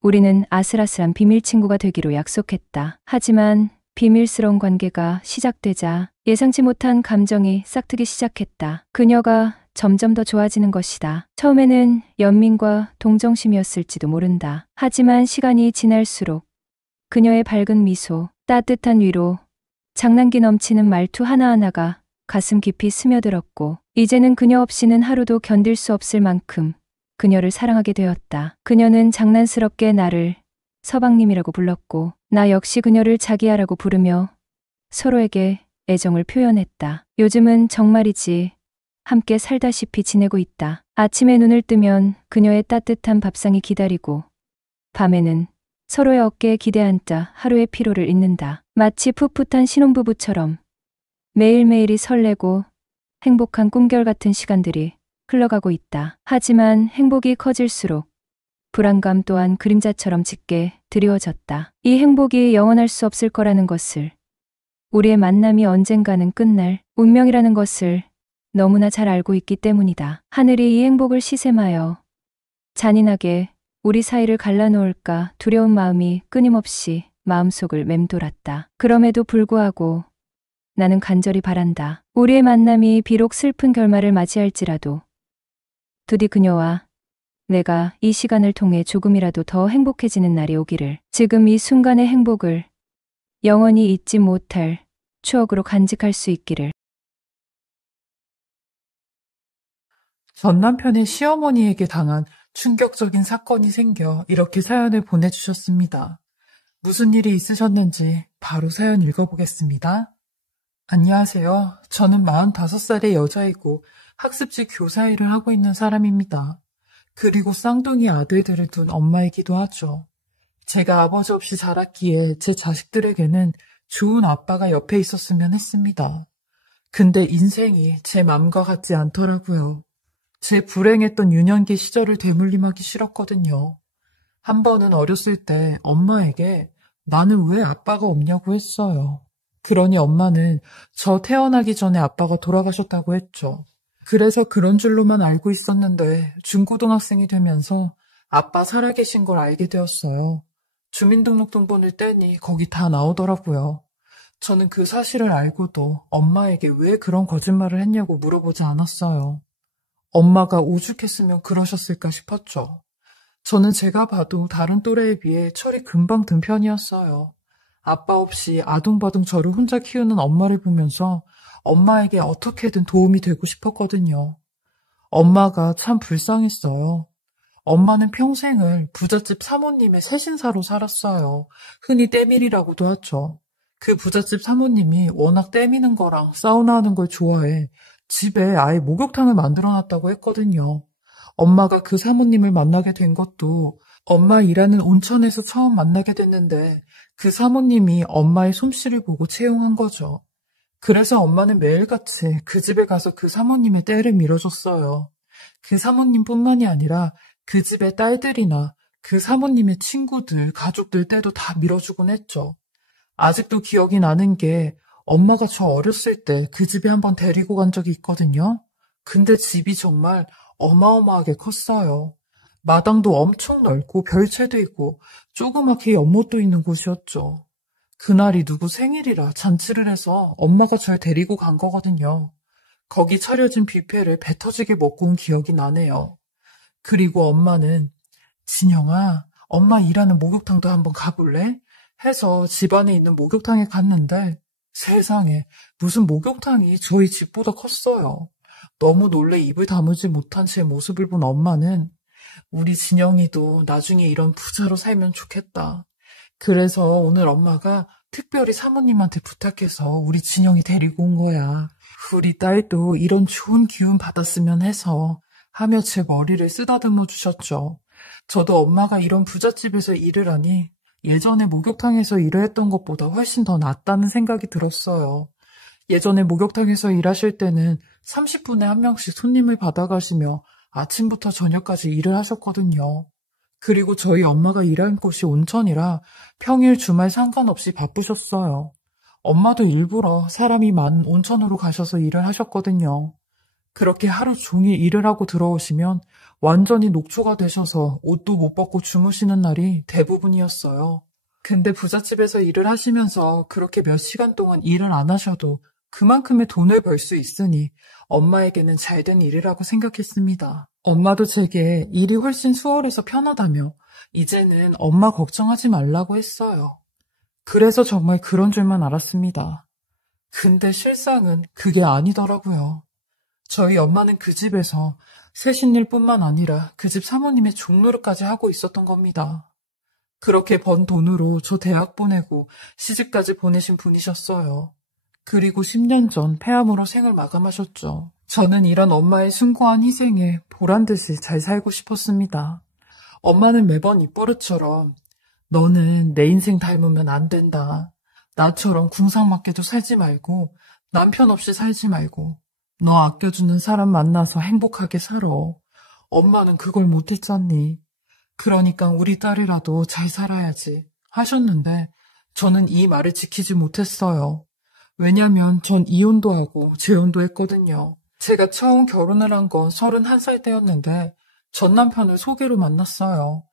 우리는 아슬아슬한 비밀 친구가 되기로 약속했다. 하지만 비밀스러운 관계가 시작되자 예상치 못한 감정이 싹트기 시작했다. 그녀가 점점 더 좋아지는 것이다. 처음에는 연민과 동정심이었을지도 모른다. 하지만 시간이 지날수록 그녀의 밝은 미소, 따뜻한 위로, 장난기 넘치는 말투 하나하나가 가슴 깊이 스며들었고 이제는 그녀 없이는 하루도 견딜 수 없을 만큼 그녀를 사랑하게 되었다. 그녀는 장난스럽게 나를 서방님이라고 불렀고 나 역시 그녀를 자기야라고 부르며 서로에게 애정을 표현했다. 요즘은 정말이지 함께 살다시피 지내고 있다. 아침에 눈을 뜨면 그녀의 따뜻한 밥상이 기다리고 밤에는 서로의 어깨에 기대앉아 하루의 피로를 잊는다. 마치 풋풋한 신혼부부처럼 매일매일이 설레고 행복한 꿈결 같은 시간들이 흘러가고 있다. 하지만 행복이 커질수록 불안감 또한 그림자처럼 짙게 드리워졌다. 이 행복이 영원할 수 없을 거라는 것을, 우리의 만남이 언젠가는 끝날 운명이라는 것을 너무나 잘 알고 있기 때문이다. 하늘이 이 행복을 시샘하여 잔인하게 우리 사이를 갈라놓을까 두려운 마음이 끊임없이 마음속을 맴돌았다. 그럼에도 불구하고 나는 간절히 바란다. 우리의 만남이 비록 슬픈 결말을 맞이할지라도 부디 그녀와 내가 이 시간을 통해 조금이라도 더 행복해지는 날이 오기를. 지금 이 순간의 행복을 영원히 잊지 못할 추억으로 간직할 수 있기를. 전 남편의 시어머니에게 당한 충격적인 사건이 생겨 이렇게 사연을 보내주셨습니다. 무슨 일이 있으셨는지 바로 사연 읽어보겠습니다. 안녕하세요. 저는 45살의 여자이고 학습지 교사 일을 하고 있는 사람입니다. 그리고 쌍둥이 아들들을 둔 엄마이기도 하죠. 제가 아버지 없이 자랐기에 제 자식들에게는 좋은 아빠가 옆에 있었으면 했습니다. 근데 인생이 제 맘과 같지 않더라고요. 제 불행했던 유년기 시절을 되물림하기 싫었거든요. 한 번은 어렸을 때 엄마에게 나는 왜 아빠가 없냐고 했어요. 그러니 엄마는 저 태어나기 전에 아빠가 돌아가셨다고 했죠. 그래서 그런 줄로만 알고 있었는데 중고등학생이 되면서 아빠 살아계신 걸 알게 되었어요. 주민등록등본을 떼니 거기 다 나오더라고요. 저는 그 사실을 알고도 엄마에게 왜 그런 거짓말을 했냐고 물어보지 않았어요. 엄마가 오죽했으면 그러셨을까 싶었죠. 저는 제가 봐도 다른 또래에 비해 철이 금방 든 편이었어요. 아빠 없이 아둥바둥 저를 혼자 키우는 엄마를 보면서 엄마에게 어떻게든 도움이 되고 싶었거든요. 엄마가 참 불쌍했어요. 엄마는 평생을 부잣집 사모님의 세신사로 살았어요. 흔히 때밀이라고도 하죠. 그 부잣집 사모님이 워낙 때미는 거랑 사우나 하는 걸 좋아해 집에 아예 목욕탕을 만들어놨다고 했거든요. 엄마가 그 사모님을 만나게 된 것도 엄마 일하는 온천에서 처음 만나게 됐는데 그 사모님이 엄마의 솜씨를 보고 채용한 거죠. 그래서 엄마는 매일같이 그 집에 가서 그 사모님의 떼를 밀어줬어요. 그 사모님뿐만이 아니라 그 집의 딸들이나 그 사모님의 친구들, 가족들 떼도 다 밀어주곤 했죠. 아직도 기억이 나는 게 엄마가 저 어렸을 때 그 집에 한번 데리고 간 적이 있거든요. 근데 집이 정말 어마어마하게 컸어요. 마당도 엄청 넓고 별채도 있고 조그맣게 연못도 있는 곳이었죠. 그날이 누구 생일이라 잔치를 해서 엄마가 절 데리고 간 거거든요. 거기 차려진 뷔페를 배 터지게 먹고 온 기억이 나네요. 그리고 엄마는 진영아, 엄마 일하는 목욕탕도 한번 가볼래? 해서 집안에 있는 목욕탕에 갔는데 세상에 무슨 목욕탕이 저희 집보다 컸어요. 너무 놀래 입을 다물지 못한 제 모습을 본 엄마는 우리 진영이도 나중에 이런 부자로 살면 좋겠다. 그래서 오늘 엄마가 특별히 사모님한테 부탁해서 우리 진영이 데리고 온 거야. 우리 딸도 이런 좋은 기운 받았으면 해서 하며 제 머리를 쓰다듬어 주셨죠. 저도 엄마가 이런 부잣집에서 일을 하니 예전에 목욕탕에서 일을 했던 것보다 훨씬 더 낫다는 생각이 들었어요. 예전에 목욕탕에서 일하실 때는 30분에 한 명씩 손님을 받아가시며 아침부터 저녁까지 일을 하셨거든요. 그리고 저희 엄마가 일하는 곳이 온천이라 평일 주말 상관없이 바쁘셨어요. 엄마도 일부러 사람이 많은 온천으로 가셔서 일을 하셨거든요. 그렇게 하루 종일 일을 하고 들어오시면 완전히 녹초가 되셔서 옷도 못 벗고 주무시는 날이 대부분이었어요. 근데 부잣집에서 일을 하시면서 그렇게 몇 시간 동안 일을 안 하셔도 그만큼의 돈을 벌 수 있으니 엄마에게는 잘된 일이라고 생각했습니다. 엄마도 제게 일이 훨씬 수월해서 편하다며 이제는 엄마 걱정하지 말라고 했어요. 그래서 정말 그런 줄만 알았습니다. 근데 실상은 그게 아니더라고요. 저희 엄마는 그 집에서 세신일 뿐만 아니라 그 집 사모님의 종노릇까지 하고 있었던 겁니다. 그렇게 번 돈으로 저 대학 보내고 시집까지 보내신 분이셨어요. 그리고 10년 전 폐암으로 생을 마감하셨죠. 저는 이런 엄마의 숭고한 희생에 보란듯이 잘 살고 싶었습니다. 엄마는 매번 입버릇처럼 너는 내 인생 닮으면 안 된다. 나처럼 궁상맞게도 살지 말고 남편 없이 살지 말고 너 아껴주는 사람 만나서 행복하게 살아. 엄마는 그걸 못했잖니. 그러니까 우리 딸이라도 잘 살아야지 하셨는데 저는 이 말을 지키지 못했어요. 왜냐면 전 이혼도 하고 재혼도 했거든요. 제가 처음 결혼을 한 건 31살 때였는데 전 남편을 소개로 만났어요.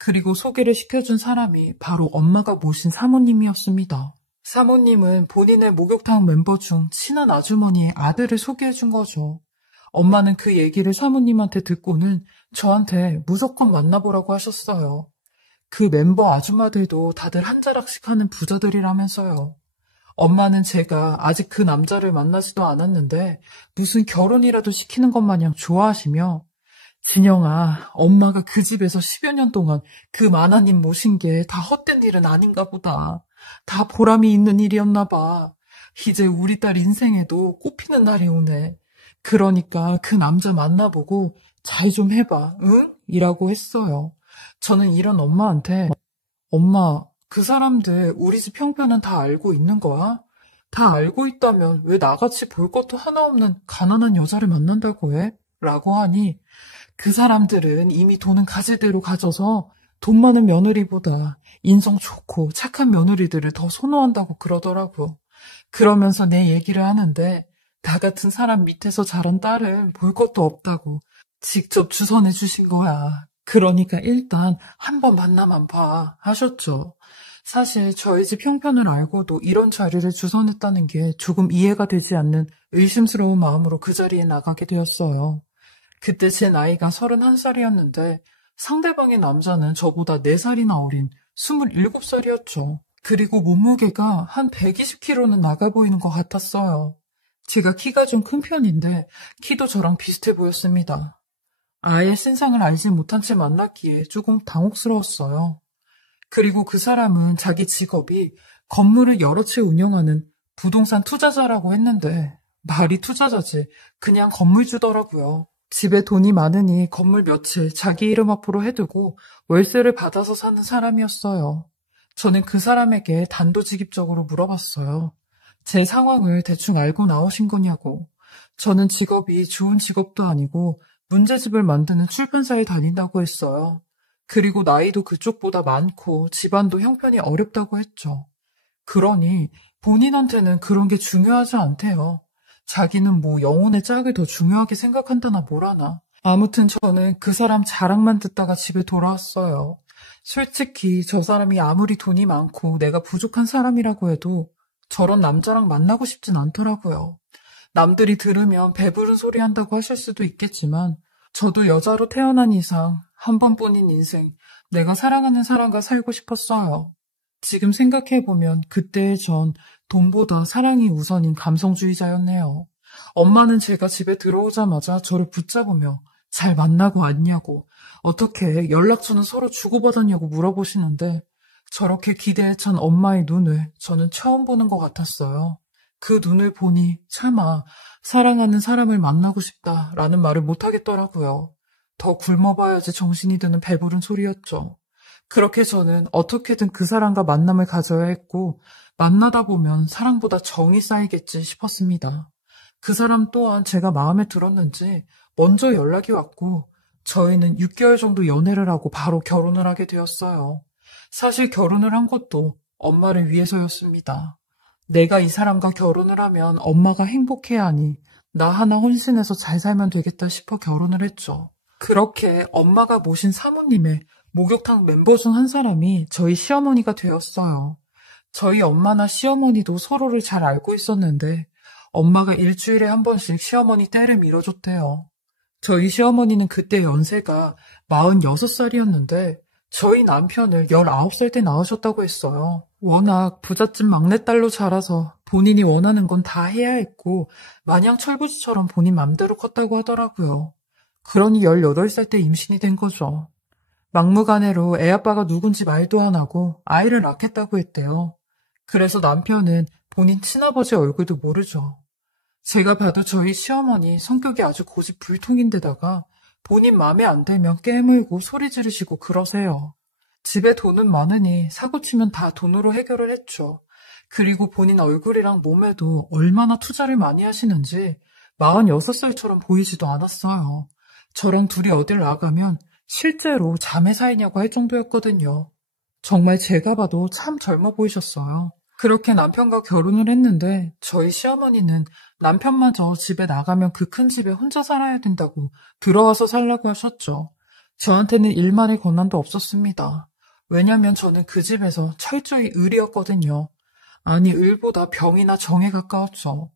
그리고 소개를 시켜준 사람이 바로 엄마가 모신 사모님이었습니다. 사모님은 본인의 목욕탕 멤버 중 친한 아주머니의 아들을 소개해준 거죠. 엄마는 그 얘기를 사모님한테 듣고는 저한테 무조건 만나보라고 하셨어요. 그 멤버 아줌마들도 다들 한 자락씩 하는 부자들이라면서요. 엄마는 제가 아직 그 남자를 만나지도 않았는데 무슨 결혼이라도 시키는 것 마냥 좋아하시며 진영아, 엄마가 그 집에서 10여 년 동안 그 만화님 모신 게 다 헛된 일은 아닌가 보다. 다 보람이 있는 일이었나 봐. 이제 우리 딸 인생에도 꽃피는 날이 오네. 그러니까 그 남자 만나보고 잘 좀 해봐, 응? 이라고 했어요. 저는 이런 엄마한테 엄마, 그 사람들 우리 집 형편은 다 알고 있는 거야? 다 알고 있다면 왜 나같이 볼 것도 하나 없는 가난한 여자를 만난다고 해? 라고 하니 그 사람들은 이미 돈은 가질 대로 가져서 돈 많은 며느리보다 인성 좋고 착한 며느리들을 더 선호한다고 그러더라고. 그러면서 내 얘기를 하는데 나 같은 사람 밑에서 자란 딸은 볼 것도 없다고 직접 주선해 주신 거야. 그러니까 일단 한번 만나만 봐 하셨죠. 사실 저희 집 형편을 알고도 이런 자리를 주선했다는 게 조금 이해가 되지 않는 의심스러운 마음으로 그 자리에 나가게 되었어요. 그때 제 나이가 31살이었는데 상대방의 남자는 저보다 4살이나 어린 27살이었죠. 그리고 몸무게가 한 120kg는 나가 보이는 것 같았어요. 제가 키가 좀 큰 편인데 키도 저랑 비슷해 보였습니다. 아예 신상을 알지 못한 채 만났기에 조금 당혹스러웠어요. 그리고 그 사람은 자기 직업이 건물을 여러 채 운영하는 부동산 투자자라고 했는데 말이 투자자지 그냥 건물주더라고요. 집에 돈이 많으니 건물 몇 채 자기 이름 앞으로 해두고 월세를 받아서 사는 사람이었어요. 저는 그 사람에게 단도직입적으로 물어봤어요. 제 상황을 대충 알고 나오신 거냐고. 저는 직업이 좋은 직업도 아니고 문제집을 만드는 출판사에 다닌다고 했어요. 그리고 나이도 그쪽보다 많고 집안도 형편이 어렵다고 했죠. 그러니 본인한테는 그런 게 중요하지 않대요. 자기는 뭐 영혼의 짝을 더 중요하게 생각한다나 뭐라나. 아무튼 저는 그 사람 자랑만 듣다가 집에 돌아왔어요. 솔직히 저 사람이 아무리 돈이 많고 내가 부족한 사람이라고 해도 저런 남자랑 만나고 싶진 않더라고요. 남들이 들으면 배부른 소리 한다고 하실 수도 있겠지만 저도 여자로 태어난 이상 한 번뿐인 인생 내가 사랑하는 사람과 살고 싶었어요. 지금 생각해보면 그때의 전 돈보다 사랑이 우선인 감성주의자였네요. 엄마는 제가 집에 들어오자마자 저를 붙잡으며 잘 만나고 왔냐고 어떻게 연락처는 서로 주고받았냐고 물어보시는데 저렇게 기대에 찬 엄마의 눈을 저는 처음 보는 것 같았어요. 그 눈을 보니 차마 사랑하는 사람을 만나고 싶다라는 말을 못하겠더라고요. 더 굶어봐야지 정신이 드는 배부른 소리였죠. 그렇게 저는 어떻게든 그 사람과 만남을 가져야 했고 만나다 보면 사랑보다 정이 쌓이겠지 싶었습니다. 그 사람 또한 제가 마음에 들었는지 먼저 연락이 왔고 저희는 6개월 정도 연애를 하고 바로 결혼을 하게 되었어요. 사실 결혼을 한 것도 엄마를 위해서였습니다. 내가 이 사람과 결혼을 하면 엄마가 행복해야 하니 나 하나 헌신해서 잘 살면 되겠다 싶어 결혼을 했죠. 그렇게 엄마가 모신 사모님의 목욕탕 멤버 중 한 사람이 저희 시어머니가 되었어요. 저희 엄마나 시어머니도 서로를 잘 알고 있었는데 엄마가 일주일에 한 번씩 시어머니 떼를 밀어줬대요. 저희 시어머니는 그때 연세가 46살이었는데 저희 남편을 19살 때 낳으셨다고 했어요. 워낙 부잣집 막내딸로 자라서 본인이 원하는 건 다 해야 했고 마냥 철부지처럼 본인 맘대로 컸다고 하더라고요. 그러니 18살 때 임신이 된 거죠. 막무가내로 애아빠가 누군지 말도 안 하고 아이를 낳겠다고 했대요. 그래서 남편은 본인 친아버지 얼굴도 모르죠. 제가 봐도 저희 시어머니 성격이 아주 고집불통인데다가 본인 맘에 안 들면 깨물고 소리 지르시고 그러세요. 집에 돈은 많으니 사고치면 다 돈으로 해결을 했죠. 그리고 본인 얼굴이랑 몸에도 얼마나 투자를 많이 하시는지 46살처럼 보이지도 않았어요. 저랑 둘이 어딜 나가면 실제로 자매 사이냐고 할 정도였거든요. 정말 제가 봐도 참 젊어 보이셨어요. 그렇게 남편과 결혼을 했는데 저희 시어머니는 남편마저 집에 나가면 그 큰 집에 혼자 살아야 된다고 들어와서 살라고 하셨죠. 저한테는 일말의 권한도 없었습니다. 왜냐면 저는 그 집에서 철저히 을이었거든요. 아니, 을보다 병이나 정에 가까웠죠.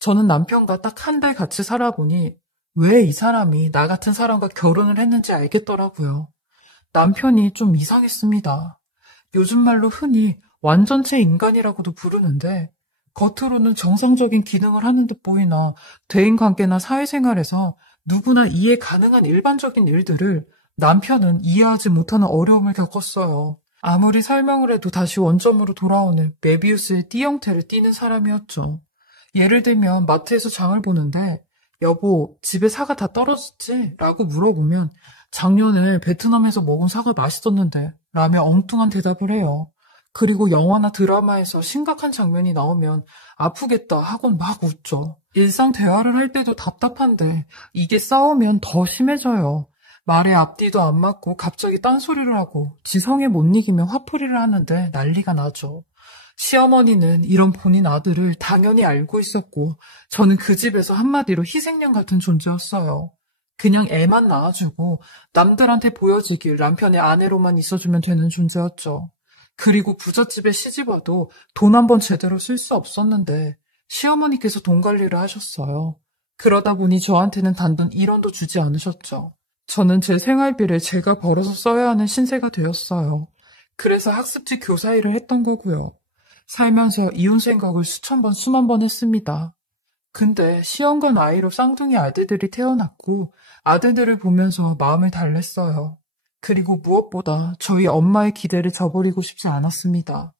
저는 남편과 딱 한 달 같이 살아보니 왜 이 사람이 나 같은 사람과 결혼을 했는지 알겠더라고요. 남편이 좀 이상했습니다. 요즘 말로 흔히 완전체 인간이라고도 부르는데 겉으로는 정상적인 기능을 하는 듯 보이나 대인관계나 사회생활에서 누구나 이해 가능한 일반적인 일들을 남편은 이해하지 못하는 어려움을 겪었어요. 아무리 설명을 해도 다시 원점으로 돌아오는 메비우스의 띠 형태를 띠는 사람이었죠. 예를 들면 마트에서 장을 보는데 여보, 집에 사과 다 떨어졌지? 라고 물어보면 작년에 베트남에서 먹은 사과 맛있었는데 라며 엉뚱한 대답을 해요. 그리고 영화나 드라마에서 심각한 장면이 나오면 아프겠다 하곤 막 웃죠. 일상 대화를 할 때도 답답한데 이게 싸우면 더 심해져요. 말에 앞뒤도 안 맞고 갑자기 딴소리를 하고 지성에 못 이기면 화풀이를 하는데 난리가 나죠. 시어머니는 이런 본인 아들을 당연히 알고 있었고 저는 그 집에서 한마디로 희생양 같은 존재였어요. 그냥 애만 낳아주고 남들한테 보여지길 남편의 아내로만 있어주면 되는 존재였죠. 그리고 부잣집에 시집와도 돈 한 번 제대로 쓸 수 없었는데 시어머니께서 돈 관리를 하셨어요. 그러다 보니 저한테는 단돈 1원도 주지 않으셨죠. 저는 제 생활비를 제가 벌어서 써야 하는 신세가 되었어요. 그래서 학습지 교사 일을 했던 거고요. 살면서 이혼 생각을 수천 번, 수만 번 했습니다. 근데 시험관 아이로 쌍둥이 아들들이 태어났고 아들들을 보면서 마음을 달랬어요. 그리고 무엇보다 저희 엄마의 기대를 저버리고 싶지 않았습니다.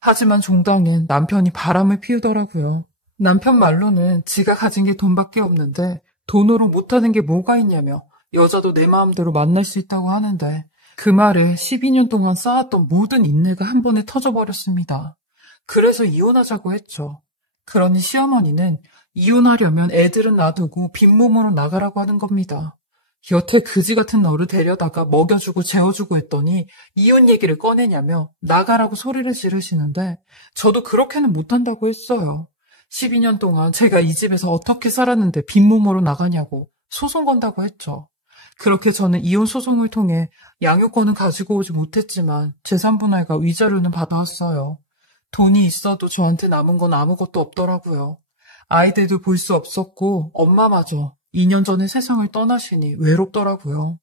하지만 종당엔 남편이 바람을 피우더라고요. 남편 말로는 지가 가진 게 돈밖에 없는데 돈으로 못하는 게 뭐가 있냐며 여자도 내 마음대로 만날 수 있다고 하는데 그 말에 12년 동안 쌓았던 모든 인내가 한 번에 터져버렸습니다. 그래서 이혼하자고 했죠. 그러니 시어머니는 이혼하려면 애들은 놔두고 빈몸으로 나가라고 하는 겁니다. 여태 그지 같은 너를 데려다가 먹여주고 재워주고 했더니 이혼 얘기를 꺼내냐며 나가라고 소리를 지르시는데 저도 그렇게는 못한다고 했어요. 12년 동안 제가 이 집에서 어떻게 살았는데 빈몸으로 나가냐고 소송 건다고 했죠. 그렇게 저는 이혼 소송을 통해 양육권은 가지고 오지 못했지만 재산분할과 위자료는 받아왔어요. 돈이 있어도 저한테 남은 건 아무것도 없더라고요. 아이들도 볼 수 없었고 엄마마저 2년 전에 세상을 떠나시니 외롭더라고요.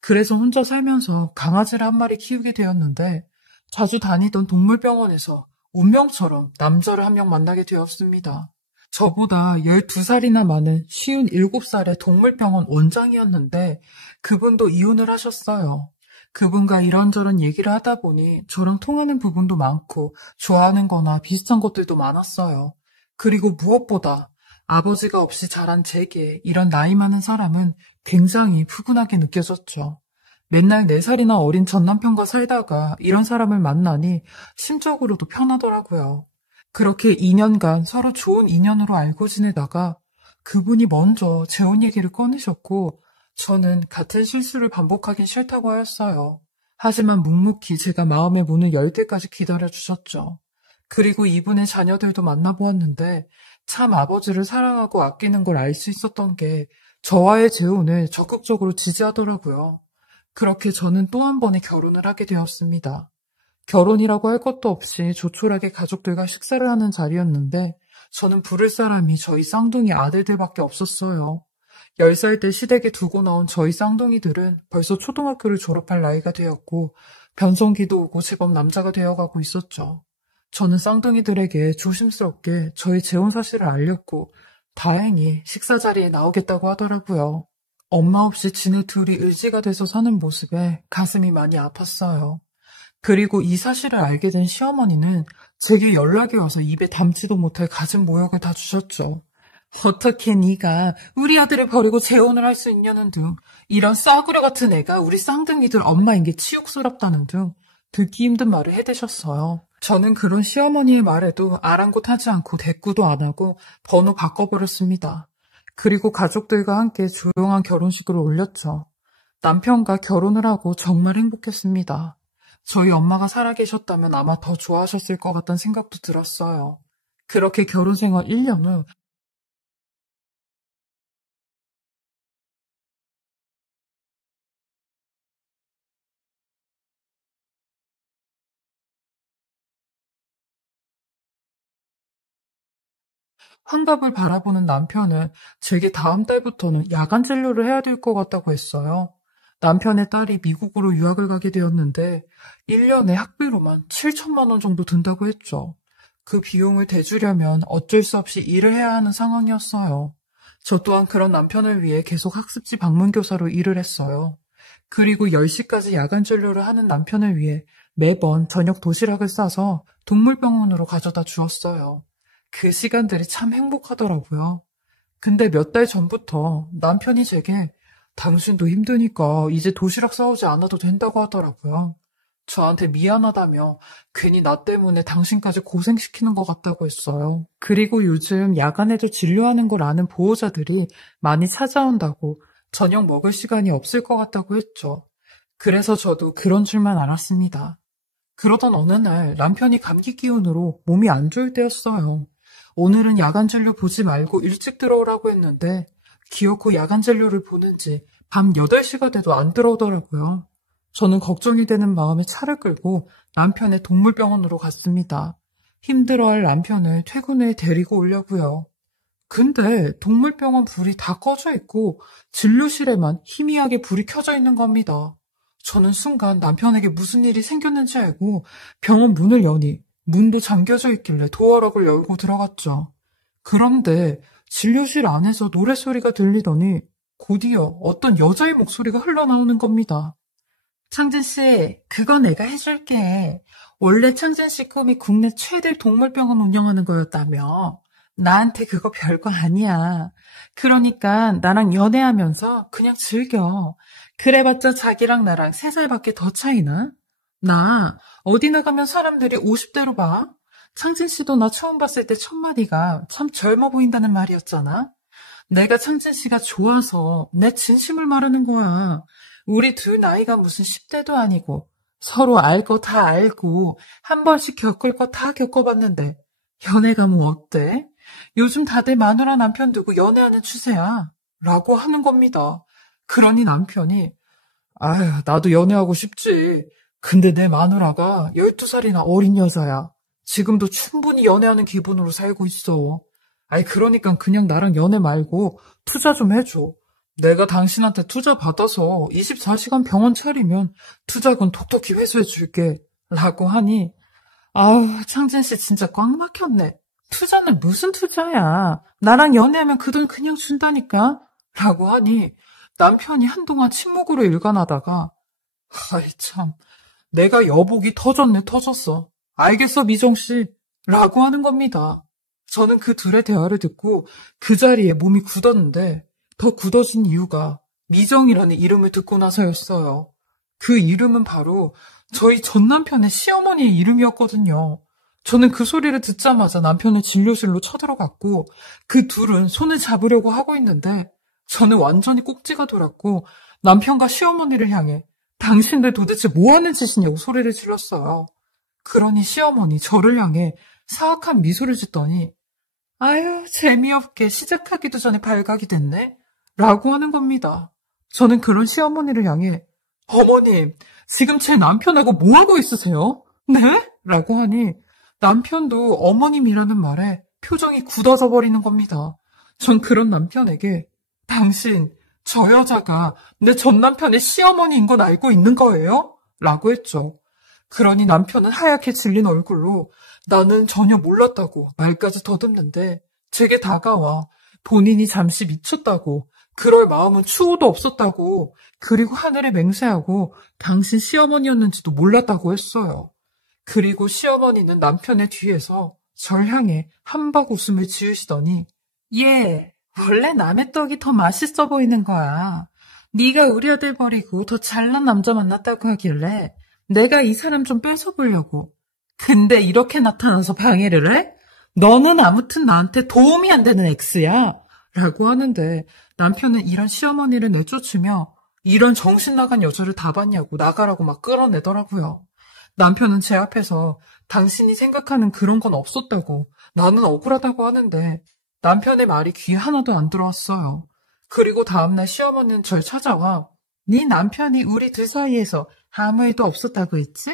그래서 혼자 살면서 강아지를 한 마리 키우게 되었는데 자주 다니던 동물병원에서 운명처럼 남자를 한 명 만나게 되었습니다. 저보다 12살이나 많은 57살의 동물병원 원장이었는데 그분도 이혼을 하셨어요. 그분과 이런저런 얘기를 하다 보니 저랑 통하는 부분도 많고 좋아하는 거나 비슷한 것들도 많았어요. 그리고 무엇보다 아버지가 없이 자란 제게 이런 나이 많은 사람은 굉장히 푸근하게 느껴졌죠. 맨날 4살이나 어린 전남편과 살다가 이런 사람을 만나니 심적으로도 편하더라고요. 그렇게 2년간 서로 좋은 인연으로 알고 지내다가 그분이 먼저 재혼 얘기를 꺼내셨고 저는 같은 실수를 반복하긴 싫다고 하였어요. 하지만 묵묵히 제가 마음의 문을 열 때까지 기다려주셨죠. 그리고 이분의 자녀들도 만나보았는데 참 아버지를 사랑하고 아끼는 걸 알 수 있었던 게 저와의 재혼을 적극적으로 지지하더라고요. 그렇게 저는 또 한 번의 결혼을 하게 되었습니다. 결혼이라고 할 것도 없이 조촐하게 가족들과 식사를 하는 자리였는데 저는 부를 사람이 저희 쌍둥이 아들들밖에 없었어요. 10살 때 시댁에 두고 나온 저희 쌍둥이들은 벌써 초등학교를 졸업할 나이가 되었고 변성기도 오고 제법 남자가 되어가고 있었죠. 저는 쌍둥이들에게 조심스럽게 저희 재혼 사실을 알렸고 다행히 식사 자리에 나오겠다고 하더라고요. 엄마 없이 지네 둘이 의지가 돼서 사는 모습에 가슴이 많이 아팠어요. 그리고 이 사실을 알게 된 시어머니는 제게 연락이 와서 입에 담지도 못할 갖은 모욕을 다 주셨죠. 어떻게 네가 우리 아들을 버리고 재혼을 할 수 있냐는 등 이런 싸구려 같은 애가 우리 쌍둥이들 엄마인 게 치욕스럽다는 등 듣기 힘든 말을 해대셨어요. 저는 그런 시어머니의 말에도 아랑곳하지 않고 대꾸도 안 하고 번호 바꿔버렸습니다. 그리고 가족들과 함께 조용한 결혼식을 올렸죠. 남편과 결혼을 하고 정말 행복했습니다. 저희 엄마가 살아계셨다면 아마 더 좋아하셨을 것 같다는 생각도 들었어요. 그렇게 결혼 생활 1년 후 환갑을 바라보는 남편은 제게 다음 달부터는 야간 진료를 해야 될 것 같다고 했어요. 남편의 딸이 미국으로 유학을 가게 되었는데 1년에 학비로만 7천만 원 정도 든다고 했죠. 그 비용을 대주려면 어쩔 수 없이 일을 해야 하는 상황이었어요. 저 또한 그런 남편을 위해 계속 학습지 방문교사로 일을 했어요. 그리고 10시까지 야간 진료를 하는 남편을 위해 매번 저녁 도시락을 싸서 동물병원으로 가져다 주었어요. 그 시간들이 참 행복하더라고요. 근데 몇 달 전부터 남편이 제게 당신도 힘드니까 이제 도시락 싸오지 않아도 된다고 하더라고요. 저한테 미안하다며 괜히 나 때문에 당신까지 고생시키는 것 같다고 했어요. 그리고 요즘 야간에도 진료하는 걸 아는 보호자들이 많이 찾아온다고 저녁 먹을 시간이 없을 것 같다고 했죠. 그래서 저도 그런 줄만 알았습니다. 그러던 어느 날 남편이 감기 기운으로 몸이 안 좋을 때였어요. 오늘은 야간 진료 보지 말고 일찍 들어오라고 했는데 기어코 야간 진료를 보는지 밤 8시가 돼도 안 들어오더라고요. 저는 걱정이 되는 마음에 차를 끌고 남편의 동물병원으로 갔습니다. 힘들어할 남편을 퇴근 후에 데리고 오려고요. 근데 동물병원 불이 다 꺼져 있고 진료실에만 희미하게 불이 켜져 있는 겁니다. 저는 순간 남편에게 무슨 일이 생겼는지 알고 병원 문을 여니 문도 잠겨져 있길래 도어락을 열고 들어갔죠. 그런데 진료실 안에서 노랫소리가 들리더니 곧이어 어떤 여자의 목소리가 흘러나오는 겁니다. 창진 씨, 그거 내가 해줄게. 원래 창진 씨 꿈이 국내 최대 동물병원 운영하는 거였다며. 나한테 그거 별거 아니야. 그러니까 나랑 연애하면서 그냥 즐겨. 그래봤자 자기랑 나랑 3살밖에 더 차이나? 나 어디 나가면 사람들이 50대로 봐. 창진 씨도 나 처음 봤을 때 첫마디가 참 젊어 보인다는 말이었잖아. 내가 창진 씨가 좋아서 내 진심을 말하는 거야. 우리 둘 나이가 무슨 10대도 아니고 서로 알 거 다 알고 한 번씩 겪을 거 다 겪어봤는데 연애가 뭐 어때? 요즘 다들 마누라 남편 두고 연애하는 추세야. 라고 하는 겁니다. 그러니 남편이 아휴 나도 연애하고 싶지. 근데 내 마누라가 12살이나 어린 여자야. 지금도 충분히 연애하는 기분으로 살고 있어. 아이 그러니까 그냥 나랑 연애 말고 투자 좀 해줘. 내가 당신한테 투자 받아서 24시간 병원 차리면 투자금 톡톡히 회수해 줄게. 라고 하니 아우 창진 씨 진짜 꽉 막혔네. 투자는 무슨 투자야. 나랑 연애하면 그 돈 그냥 준다니까. 라고 하니 남편이 한동안 침묵으로 일관하다가 아이 참 내가 여복이 터졌네 터졌어. 알겠어 미정씨. 라고 하는 겁니다. 저는 그 둘의 대화를 듣고 그 자리에 몸이 굳었는데 더 굳어진 이유가 미정이라는 이름을 듣고 나서였어요. 그 이름은 바로 저희 전 남편의 시어머니의 이름이었거든요. 저는 그 소리를 듣자마자 남편의 진료실로 쳐들어갔고 그 둘은 손을 잡으려고 하고 있는데 저는 완전히 꼭지가 돌았고 남편과 시어머니를 향해 당신들 도대체 뭐하는 짓이냐고 소리를 질렀어요. 그러니 시어머니 저를 향해 사악한 미소를 짓더니 아유 재미없게 시작하기도 전에 발각이 됐네 라고 하는 겁니다. 저는 그런 시어머니를 향해 어머님 지금 제 남편하고 뭐하고 있으세요? 네? 라고 하니 남편도 어머님이라는 말에 표정이 굳어져 버리는 겁니다. 전 그런 남편에게 당신 저 여자가 내 전 남편의 시어머니인 건 알고 있는 거예요? 라고 했죠. 그러니 남편은 하얗게 질린 얼굴로 나는 전혀 몰랐다고 말까지 더듬는데 제게 다가와 본인이 잠시 미쳤다고 그럴 마음은 추호도 없었다고 그리고 하늘에 맹세하고 당신 시어머니였는지도 몰랐다고 했어요. 그리고 시어머니는 남편의 뒤에서 절 향해 한박 웃음을 지으시더니 예, 원래 남의 떡이 더 맛있어 보이는 거야. 네가 우리 아들 버리고 더 잘난 남자 만났다고 하길래 내가 이 사람 좀 뺏어보려고. 근데 이렇게 나타나서 방해를 해? 너는 아무튼 나한테 도움이 안 되는 X야. 라고 하는데 남편은 이런 시어머니를 내쫓으며 이런 정신 나간 여자를 다 봤냐고 나가라고 막 끌어내더라고요. 남편은 제 앞에서 당신이 생각하는 그런 건 없었다고 나는 억울하다고 하는데 남편의 말이 귀에 하나도 안 들어왔어요. 그리고 다음날 시어머니는 절 찾아와 네 남편이 우리 둘 사이에서 아무 일도 없었다고 했지?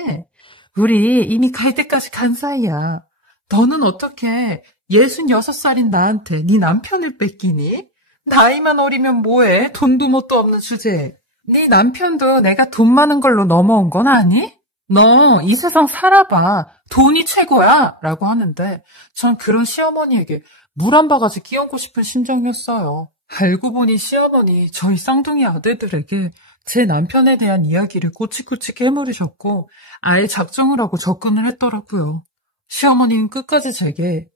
우리 이미 갈 때까지 간 사이야. 너는 어떻게 66살인 나한테 네 남편을 뺏기니? 나이만 어리면 뭐해? 돈도 뭣도 없는 주제에. 네 남편도 내가 돈 많은 걸로 넘어온 건 아니? 너 이 세상 살아봐. 돈이 최고야. 라고 하는데 전 그런 시어머니에게 물 한 바가지 끼얹고 싶은 심정이었어요. 알고 보니 시어머니 저희 쌍둥이 아들들에게 제 남편에 대한 이야기를 꼬치꼬치 깨물으셨고 아예 작정을 하고 접근을 했더라고요. 시어머니는 끝까지 제게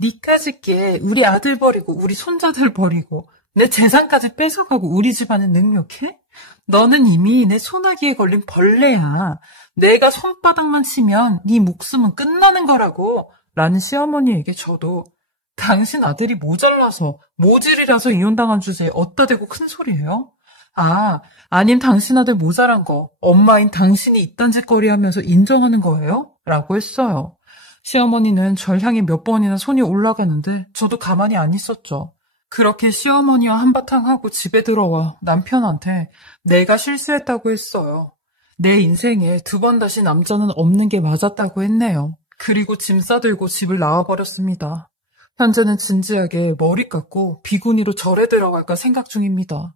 니까짓 게 우리 아들 버리고 우리 손자들 버리고 내 재산까지 뺏어가고 우리 집안을 능욕해? 너는 이미 내 소나기에 걸린 벌레야. 내가 손바닥만 치면 네 목숨은 끝나는 거라고. 라는 시어머니에게 저도 당신 아들이 모자라서 모질이라서 이혼당한 주제에 어디다 대고 큰 소리예요? 아님 당신 아들 모자란 거 엄마인 당신이 이딴 짓거리 하면서 인정하는 거예요? 라고 했어요. 시어머니는 절 향해 몇 번이나 손이 올라가는데 저도 가만히 안 있었죠. 그렇게 시어머니와 한바탕 하고 집에 들어와 남편한테 내가 실수했다고 했어요. 내 인생에 2번 다시 남자는 없는 게 맞았다고 했네요. 그리고 짐 싸들고 집을 나와버렸습니다. 현재는 진지하게 머리 깎고 비구니로 절에 들어갈까 생각 중입니다.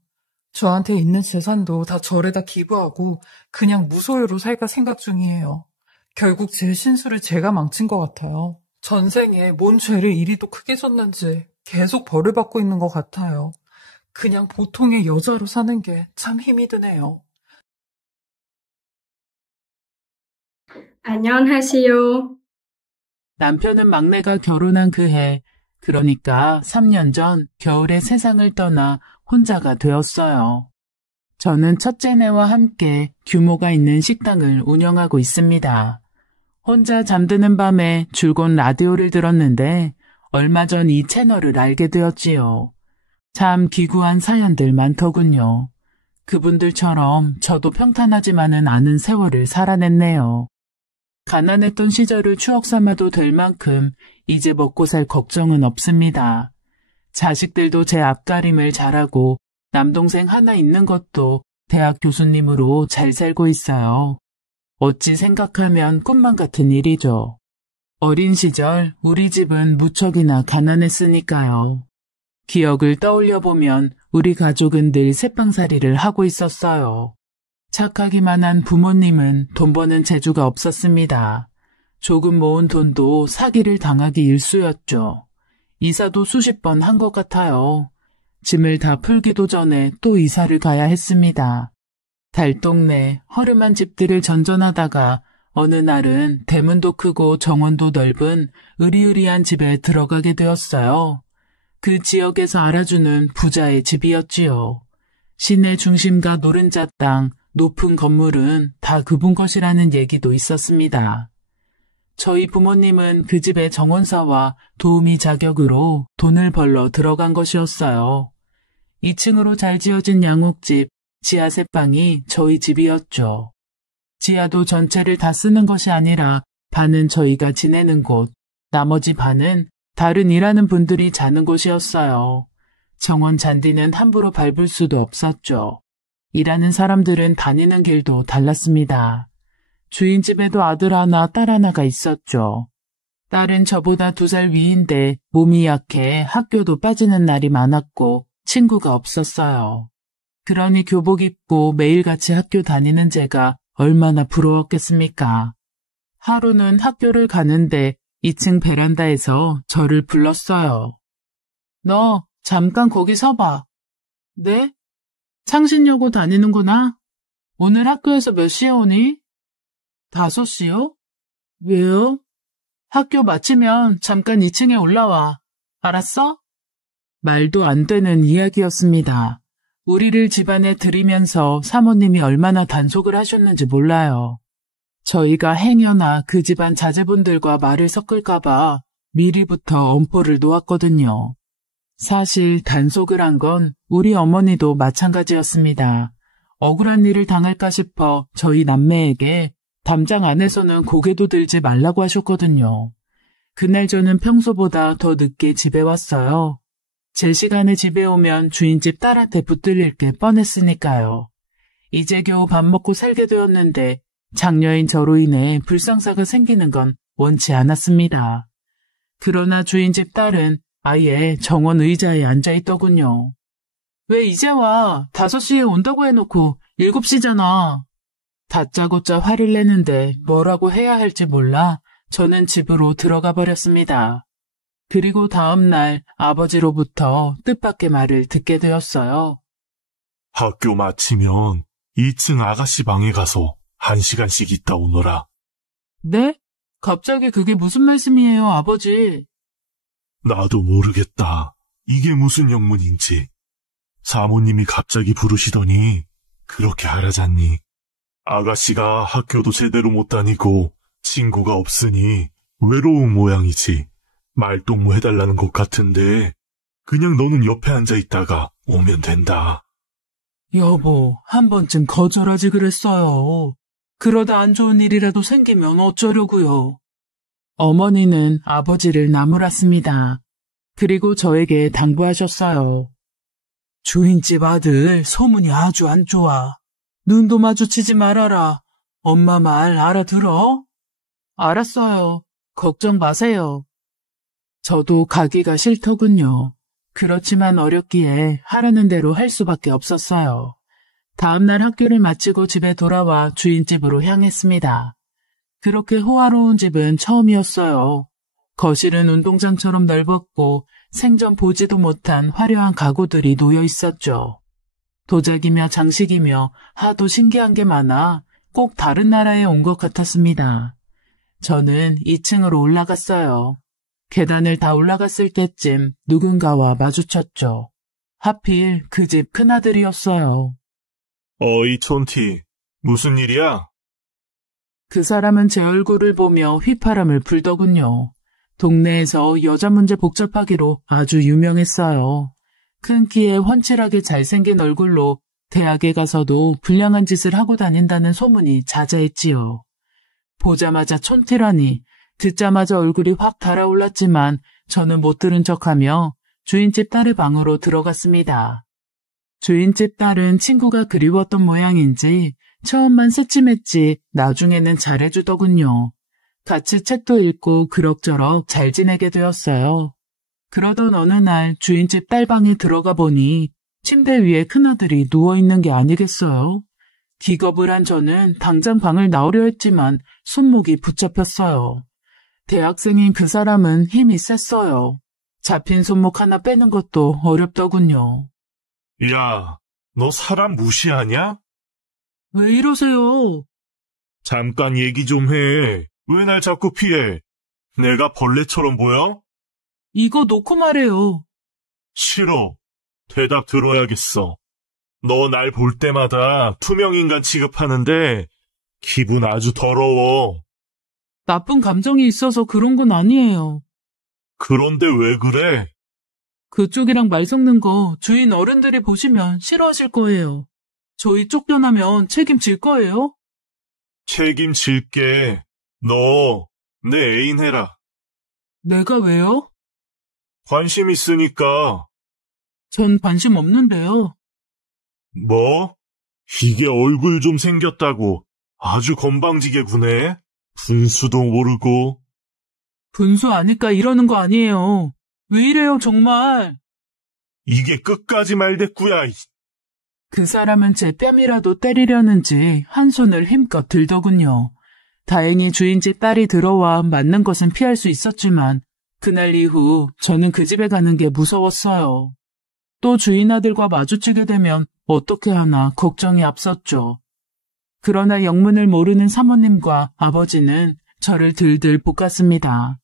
저한테 있는 재산도 다 절에다 기부하고 그냥 무소유로 살까 생각 중이에요. 결국 제 신수를 제가 망친 것 같아요. 전생에 뭔 죄를 이리도 크게 졌는지 계속 벌을 받고 있는 것 같아요. 그냥 보통의 여자로 사는 게 참 힘이 드네요. 안녕하세요. 남편은 막내가 결혼한 그 해, 그러니까 3년 전 겨울에 세상을 떠나 혼자가 되었어요. 저는 첫째네와 함께 규모가 있는 식당을 운영하고 있습니다. 혼자 잠드는 밤에 줄곧 라디오를 들었는데 얼마 전 이 채널을 알게 되었지요. 참 기구한 사연들 많더군요. 그분들처럼 저도 평탄하지만은 않은 세월을 살아냈네요. 가난했던 시절을 추억 삼아도 될 만큼 이제 먹고 살 걱정은 없습니다. 자식들도 제 앞가림을 잘하고 남동생 하나 있는 것도 대학 교수님으로 잘 살고 있어요. 어찌 생각하면 꿈만 같은 일이죠. 어린 시절 우리 집은 무척이나 가난했으니까요. 기억을 떠올려보면 우리 가족은 늘 새빵살이를 하고 있었어요. 착하기만 한 부모님은 돈 버는 재주가 없었습니다. 조금 모은 돈도 사기를 당하기 일쑤였죠. 이사도 수십 번 한 것 같아요. 짐을 다 풀기도 전에 또 이사를 가야 했습니다. 달동네 허름한 집들을 전전하다가 어느 날은 대문도 크고 정원도 넓은 으리으리한 집에 들어가게 되었어요. 그 지역에서 알아주는 부자의 집이었지요. 시내 중심가 노른자 땅, 높은 건물은 다 그분 것이라는 얘기도 있었습니다. 저희 부모님은 그 집의 정원사와 도우미 자격으로 돈을 벌러 들어간 것이었어요. 2층으로 잘 지어진 양옥집, 지하 세방이 저희 집이었죠. 지하도 전체를 다 쓰는 것이 아니라 반은 저희가 지내는 곳, 나머지 반은 다른 일하는 분들이 자는 곳이었어요. 정원 잔디는 함부로 밟을 수도 없었죠. 일하는 사람들은 다니는 길도 달랐습니다. 주인 집에도 아들 하나, 딸 하나가 있었죠. 딸은 저보다 2살 위인데 몸이 약해 학교도 빠지는 날이 많았고 친구가 없었어요. 그러니 교복 입고 매일같이 학교 다니는 제가 얼마나 부러웠겠습니까? 하루는 학교를 가는데 2층 베란다에서 저를 불렀어요. 너 잠깐 거기 서봐. 네? 창신여고 다니는구나? 오늘 학교에서 몇 시에 오니? 5시요? 왜요? 학교 마치면 잠깐 2층에 올라와. 알았어? 말도 안 되는 이야기였습니다. 우리를 집안에 들이면서 사모님이 얼마나 단속을 하셨는지 몰라요. 저희가 행여나 그 집안 자제분들과 말을 섞을까봐 미리부터 엄포를 놓았거든요. 사실 단속을 한 건 우리 어머니도 마찬가지였습니다. 억울한 일을 당할까 싶어 저희 남매에게 담장 안에서는 고개도 들지 말라고 하셨거든요. 그날 저는 평소보다 더 늦게 집에 왔어요. 제 시간에 집에 오면 주인집 딸한테 붙들릴 게 뻔했으니까요. 이제 겨우 밥 먹고 살게 되었는데 장녀인 저로 인해 불상사가 생기는 건 원치 않았습니다. 그러나 주인집 딸은 아예 정원 의자에 앉아있더군요. 왜 이제 와? 5시에 온다고 해놓고 7시잖아. 다짜고짜 화를 내는데 뭐라고 해야 할지 몰라 저는 집으로 들어가 버렸습니다. 그리고 다음 날 아버지로부터 뜻밖의 말을 듣게 되었어요. 학교 마치면 2층 아가씨 방에 가서 1시간씩 있다 오너라. 네? 갑자기 그게 무슨 말씀이에요, 아버지? 나도 모르겠다. 이게 무슨 영문인지. 사모님이 갑자기 부르시더니 그렇게 하라잖니. 아가씨가 학교도 제대로 못 다니고 친구가 없으니 외로운 모양이지. 말동무 해달라는 것 같은데 그냥 너는 옆에 앉아있다가 오면 된다. 여보, 한 번쯤 거절하지 그랬어요. 그러다 안 좋은 일이라도 생기면 어쩌려고요. 어머니는 아버지를 나무랐습니다. 그리고 저에게 당부하셨어요. 주인집 아들 소문이 아주 안 좋아. 눈도 마주치지 말아라. 엄마 말 알아들어? 알았어요. 걱정 마세요. 저도 가기가 싫더군요. 그렇지만 어렸기에 하라는 대로 할 수밖에 없었어요. 다음날 학교를 마치고 집에 돌아와 주인집으로 향했습니다. 그렇게 호화로운 집은 처음이었어요. 거실은 운동장처럼 넓었고 생전 보지도 못한 화려한 가구들이 놓여 있었죠. 도자기며 장식이며 하도 신기한 게 많아 꼭 다른 나라에 온 것 같았습니다. 저는 2층으로 올라갔어요. 계단을 다 올라갔을 때쯤 누군가와 마주쳤죠. 하필 그 집 큰아들이었어요. 어이 촌티, 무슨 일이야? 그 사람은 제 얼굴을 보며 휘파람을 불더군요. 동네에서 여자 문제 복잡하기로 아주 유명했어요. 큰 키에 훤칠하게 잘생긴 얼굴로 대학에 가서도 불량한 짓을 하고 다닌다는 소문이 자자했지요. 보자마자 촌티라니, 듣자마자 얼굴이 확 달아올랐지만 저는 못 들은 척하며 주인집 딸의 방으로 들어갔습니다. 주인집 딸은 친구가 그리웠던 모양인지 처음만 새침했지 나중에는 잘해주더군요. 같이 책도 읽고 그럭저럭 잘 지내게 되었어요. 그러던 어느 날 주인집 딸 방에 들어가 보니 침대 위에 큰아들이 누워있는 게 아니겠어요? 기겁을 한 저는 당장 방을 나오려 했지만 손목이 붙잡혔어요. 대학생인 그 사람은 힘이 셌어요. 잡힌 손목 하나 빼는 것도 어렵더군요. 야, 너 사람 무시하냐? 왜 이러세요? 잠깐 얘기 좀 해. 왜 날 자꾸 피해? 내가 벌레처럼 보여? 이거 놓고 말해요. 싫어. 대답 들어야겠어. 너 날 볼 때마다 투명인간 취급하는데 기분 아주 더러워. 나쁜 감정이 있어서 그런 건 아니에요. 그런데 왜 그래? 그쪽이랑 말 섞는 거 주인 어른들이 보시면 싫어하실 거예요. 저희 쫓겨나면 책임질 거예요? 책임질게. 너 내 애인 해라. 내가 왜요? 관심 있으니까. 전 관심 없는데요. 뭐? 이게 얼굴 좀 생겼다고 아주 건방지게 구네. 분수도 모르고. 분수 아니까 이러는 거 아니에요. 왜 이래요 정말. 이게 끝까지 말대꾸야. 그 사람은 제 뺨이라도 때리려는지 한 손을 힘껏 들더군요. 다행히 주인집 딸이 들어와 맞는 것은 피할 수 있었지만 그날 이후 저는 그 집에 가는 게 무서웠어요. 또 주인 아들과 마주치게 되면 어떻게 하나 걱정이 앞섰죠. 그러나 영문을 모르는 사모님과 아버지는 저를 들들 볶았습니다.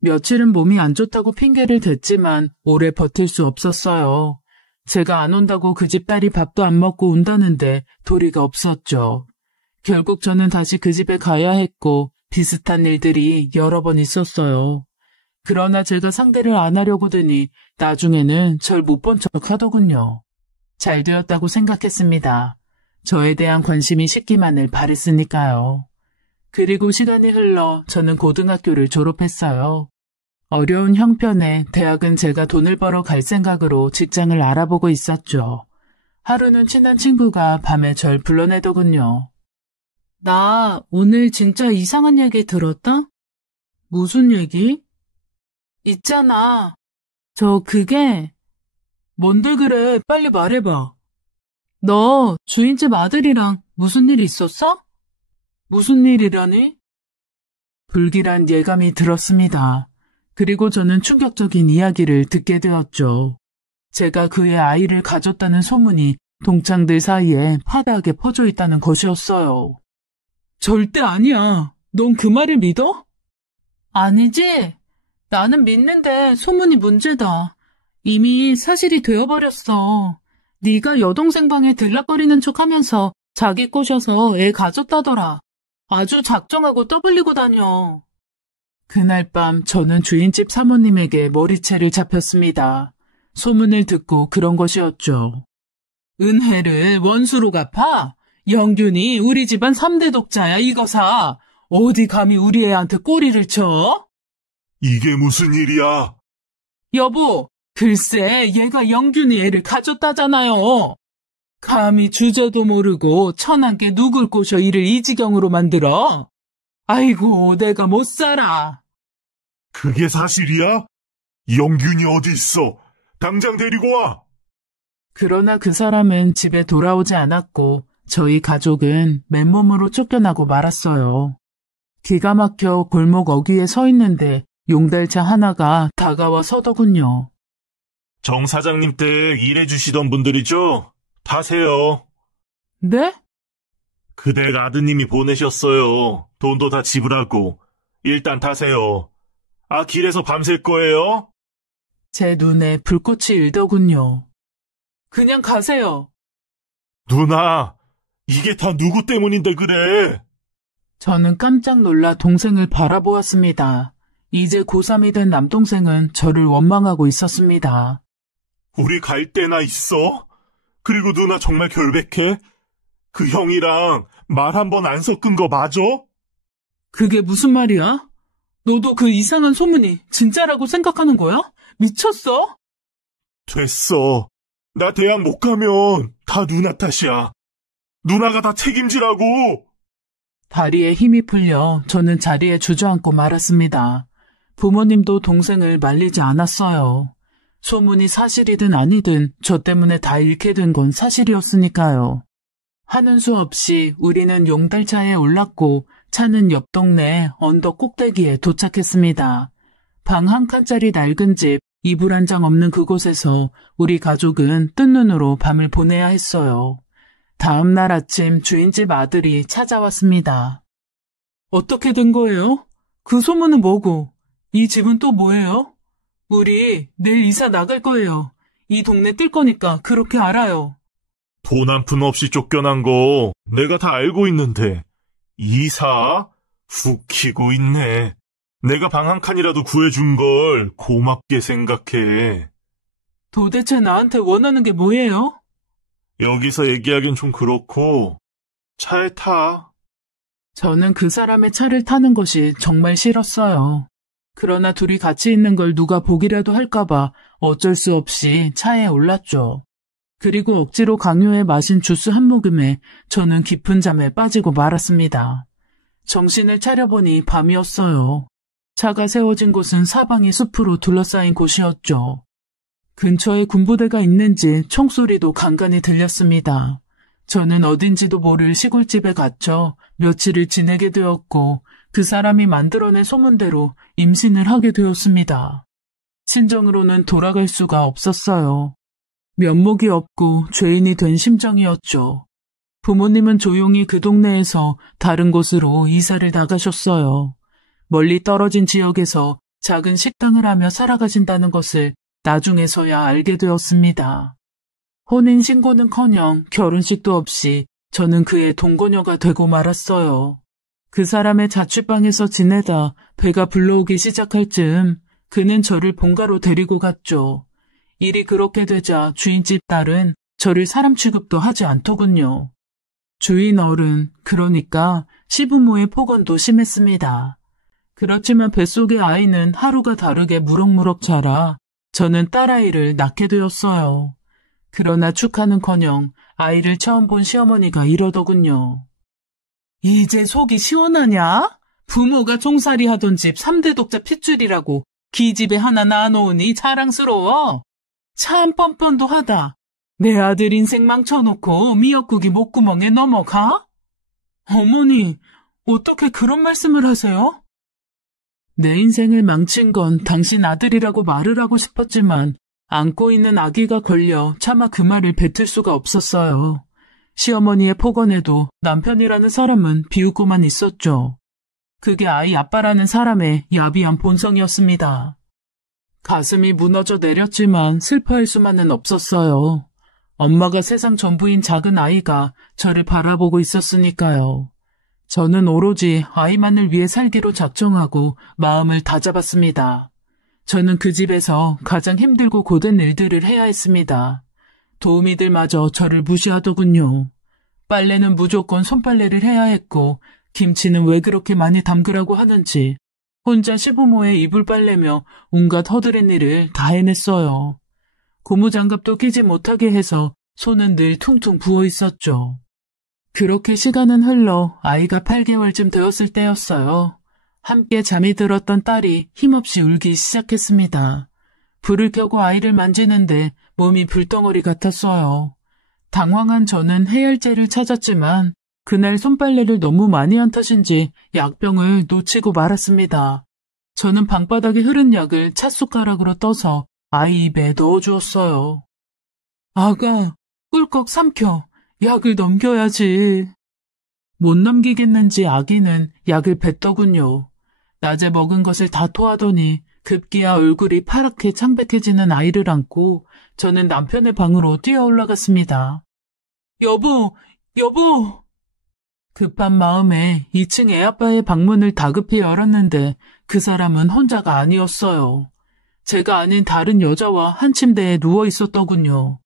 며칠은 몸이 안 좋다고 핑계를 댔지만 오래 버틸 수 없었어요. 제가 안 온다고 그 집 딸이 밥도 안 먹고 온다는데 도리가 없었죠. 결국 저는 다시 그 집에 가야 했고 비슷한 일들이 여러 번 있었어요. 그러나 제가 상대를 안 하려고 드니 나중에는 절 못 본 척 하더군요. 잘 되었다고 생각했습니다. 저에 대한 관심이 식기만을 바랬으니까요. 그리고 시간이 흘러 저는 고등학교를 졸업했어요. 어려운 형편에 대학은 제가 돈을 벌어 갈 생각으로 직장을 알아보고 있었죠. 하루는 친한 친구가 밤에 절 불러내더군요. 나 오늘 진짜 이상한 얘기 들었다? 무슨 얘기? 있잖아. 그게 뭔들 그래? 빨리 말해봐. 너 주인집 아들이랑 무슨 일 있었어? 무슨 일이라니? 불길한 예감이 들었습니다. 그리고 저는 충격적인 이야기를 듣게 되었죠. 제가 그의 아이를 가졌다는 소문이 동창들 사이에 파다하게 퍼져 있다는 것이었어요. 절대 아니야. 넌 그 말을 믿어? 아니지. 나는 믿는데 소문이 문제다. 이미 사실이 되어버렸어. 네가 여동생 방에 들락거리는 척하면서 자기 꼬셔서 애 가졌다더라. 아주 작정하고 떠벌리고 다녀. 그날 밤 저는 주인집 사모님에게 머리채를 잡혔습니다. 소문을 듣고 그런 것이었죠. 은혜를 원수로 갚아? 영균이 우리 집안 3대 독자야, 이거사. 어디 감히 우리 애한테 꼬리를 쳐? 이게 무슨 일이야? 여보, 글쎄 얘가 영균이 애를 가졌다잖아요. 감히 주제도 모르고 천한 게 누굴 꼬셔 이를 이 지경으로 만들어? 아이고, 내가 못 살아. 그게 사실이야? 영균이 어디 있어? 당장 데리고 와! 그러나 그 사람은 집에 돌아오지 않았고 저희 가족은 맨몸으로 쫓겨나고 말았어요. 기가 막혀 골목 어귀에 서 있는데 용달차 하나가 다가와 서더군요. 정 사장님 때 일해주시던 분들이죠? 타세요. 네? 그댁 아드님이 보내셨어요. 돈도 다 지불하고. 일단 타세요. 길에서 밤샐 거예요? 제 눈에 불꽃이 일더군요. 그냥 가세요. 누나, 이게 다 누구 때문인데 그래? 저는 깜짝 놀라 동생을 바라보았습니다. 이제 고3이 된 남동생은 저를 원망하고 있었습니다. 우리 갈 때나 있어? 그리고 누나 정말 결백해? 그 형이랑 말 한 번 안 섞은 거 맞아? 그게 무슨 말이야? 너도 그 이상한 소문이 진짜라고 생각하는 거야? 미쳤어? 됐어. 나 대학 못 가면 다 누나 탓이야. 누나가 다 책임지라고. 다리에 힘이 풀려 저는 자리에 주저앉고 말았습니다. 부모님도 동생을 말리지 않았어요. 소문이 사실이든 아니든 저 때문에 다 잃게 된 건 사실이었으니까요. 하는 수 없이 우리는 용달차에 올랐고 차는 옆 동네 언덕 꼭대기에 도착했습니다. 방 한 칸짜리 낡은 집, 이불 한 장 없는 그곳에서 우리 가족은 뜬 눈으로 밤을 보내야 했어요. 다음 날 아침 주인집 아들이 찾아왔습니다. 어떻게 된 거예요? 그 소문은 뭐고? 이 집은 또 뭐예요? 우리 내일 이사 나갈 거예요. 이 동네 뜰 거니까 그렇게 알아요. 돈 한 푼 없이 쫓겨난 거 내가 다 알고 있는데 이사? 훅 키고 있네. 내가 방 한 칸이라도 구해준 걸 고맙게 생각해. 도대체 나한테 원하는 게 뭐예요? 여기서 얘기하긴 좀 그렇고 차에 타. 저는 그 사람의 차를 타는 것이 정말 싫었어요. 그러나 둘이 같이 있는 걸 누가 보기라도 할까봐 어쩔 수 없이 차에 올랐죠. 그리고 억지로 강요해 마신 주스 한 모금에 저는 깊은 잠에 빠지고 말았습니다. 정신을 차려보니 밤이었어요. 차가 세워진 곳은 사방이 숲으로 둘러싸인 곳이었죠. 근처에 군부대가 있는지 총소리도 간간히 들렸습니다. 저는 어딘지도 모를 시골집에 갇혀 며칠을 지내게 되었고 그 사람이 만들어낸 소문대로 임신을 하게 되었습니다. 친정으로는 돌아갈 수가 없었어요. 면목이 없고 죄인이 된 심정이었죠. 부모님은 조용히 그 동네에서 다른 곳으로 이사를 나가셨어요. 멀리 떨어진 지역에서 작은 식당을 하며 살아가신다는 것을 나중에서야 알게 되었습니다. 혼인신고는커녕 결혼식도 없이 저는 그의 동거녀가 되고 말았어요. 그 사람의 자취방에서 지내다 배가 불러오기 시작할 즈음 그는 저를 본가로 데리고 갔죠. 일이 그렇게 되자 주인집 딸은 저를 사람 취급도 하지 않더군요. 주인 어른, 그러니까 시부모의 폭언도 심했습니다. 그렇지만 뱃속의 아이는 하루가 다르게 무럭무럭 자라 저는 딸아이를 낳게 되었어요. 그러나 축하는커녕 아이를 처음 본 시어머니가 이러더군요. 이제 속이 시원하냐? 부모가 종살이 하던 집 3대 독자 핏줄이라고 기집애 하나 낳아놓으니 자랑스러워. 참 뻔뻔도 하다. 내 아들 인생 망쳐놓고 미역국이 목구멍에 넘어가? 어머니, 어떻게 그런 말씀을 하세요? 내 인생을 망친 건 당신 아들이라고 말을 하고 싶었지만 안고 있는 아기가 걸려 차마 그 말을 뱉을 수가 없었어요. 시어머니의 폭언에도 남편이라는 사람은 비웃고만 있었죠. 그게 아이 아빠라는 사람의 야비한 본성이었습니다. 가슴이 무너져 내렸지만 슬퍼할 수만은 없었어요. 엄마가 세상 전부인 작은 아이가 저를 바라보고 있었으니까요. 저는 오로지 아이만을 위해 살기로 작정하고 마음을 다잡았습니다. 저는 그 집에서 가장 힘들고 고된 일들을 해야 했습니다. 도우미들마저 저를 무시하더군요. 빨래는 무조건 손빨래를 해야 했고 김치는 왜 그렇게 많이 담그라고 하는지 혼자 시부모의 이불 빨래며 온갖 허드렛 일을 다 해냈어요. 고무장갑도 끼지 못하게 해서 손은 늘 퉁퉁 부어 있었죠. 그렇게 시간은 흘러 아이가 8개월쯤 되었을 때였어요. 함께 잠이 들었던 딸이 힘없이 울기 시작했습니다. 불을 켜고 아이를 만지는데 몸이 불덩어리 같았어요. 당황한 저는 해열제를 찾았지만 그날 손빨래를 너무 많이 한 탓인지 약병을 놓치고 말았습니다. 저는 방바닥에 흐른 약을 찻숟가락으로 떠서 아이 입에 넣어주었어요. 아가, 꿀꺽 삼켜. 약을 넘겨야지. 못 넘기겠는지 아기는 약을 뱉더군요. 낮에 먹은 것을 다 토하더니 급기야 얼굴이 파랗게 창백해지는 아이를 안고 저는 남편의 방으로 뛰어 올라갔습니다. 여보, 여보! 급한 마음에 2층 애아빠의 방문을 다급히 열었는데 그 사람은 혼자가 아니었어요. 제가 아닌 다른 여자와 한 침대에 누워 있었더군요.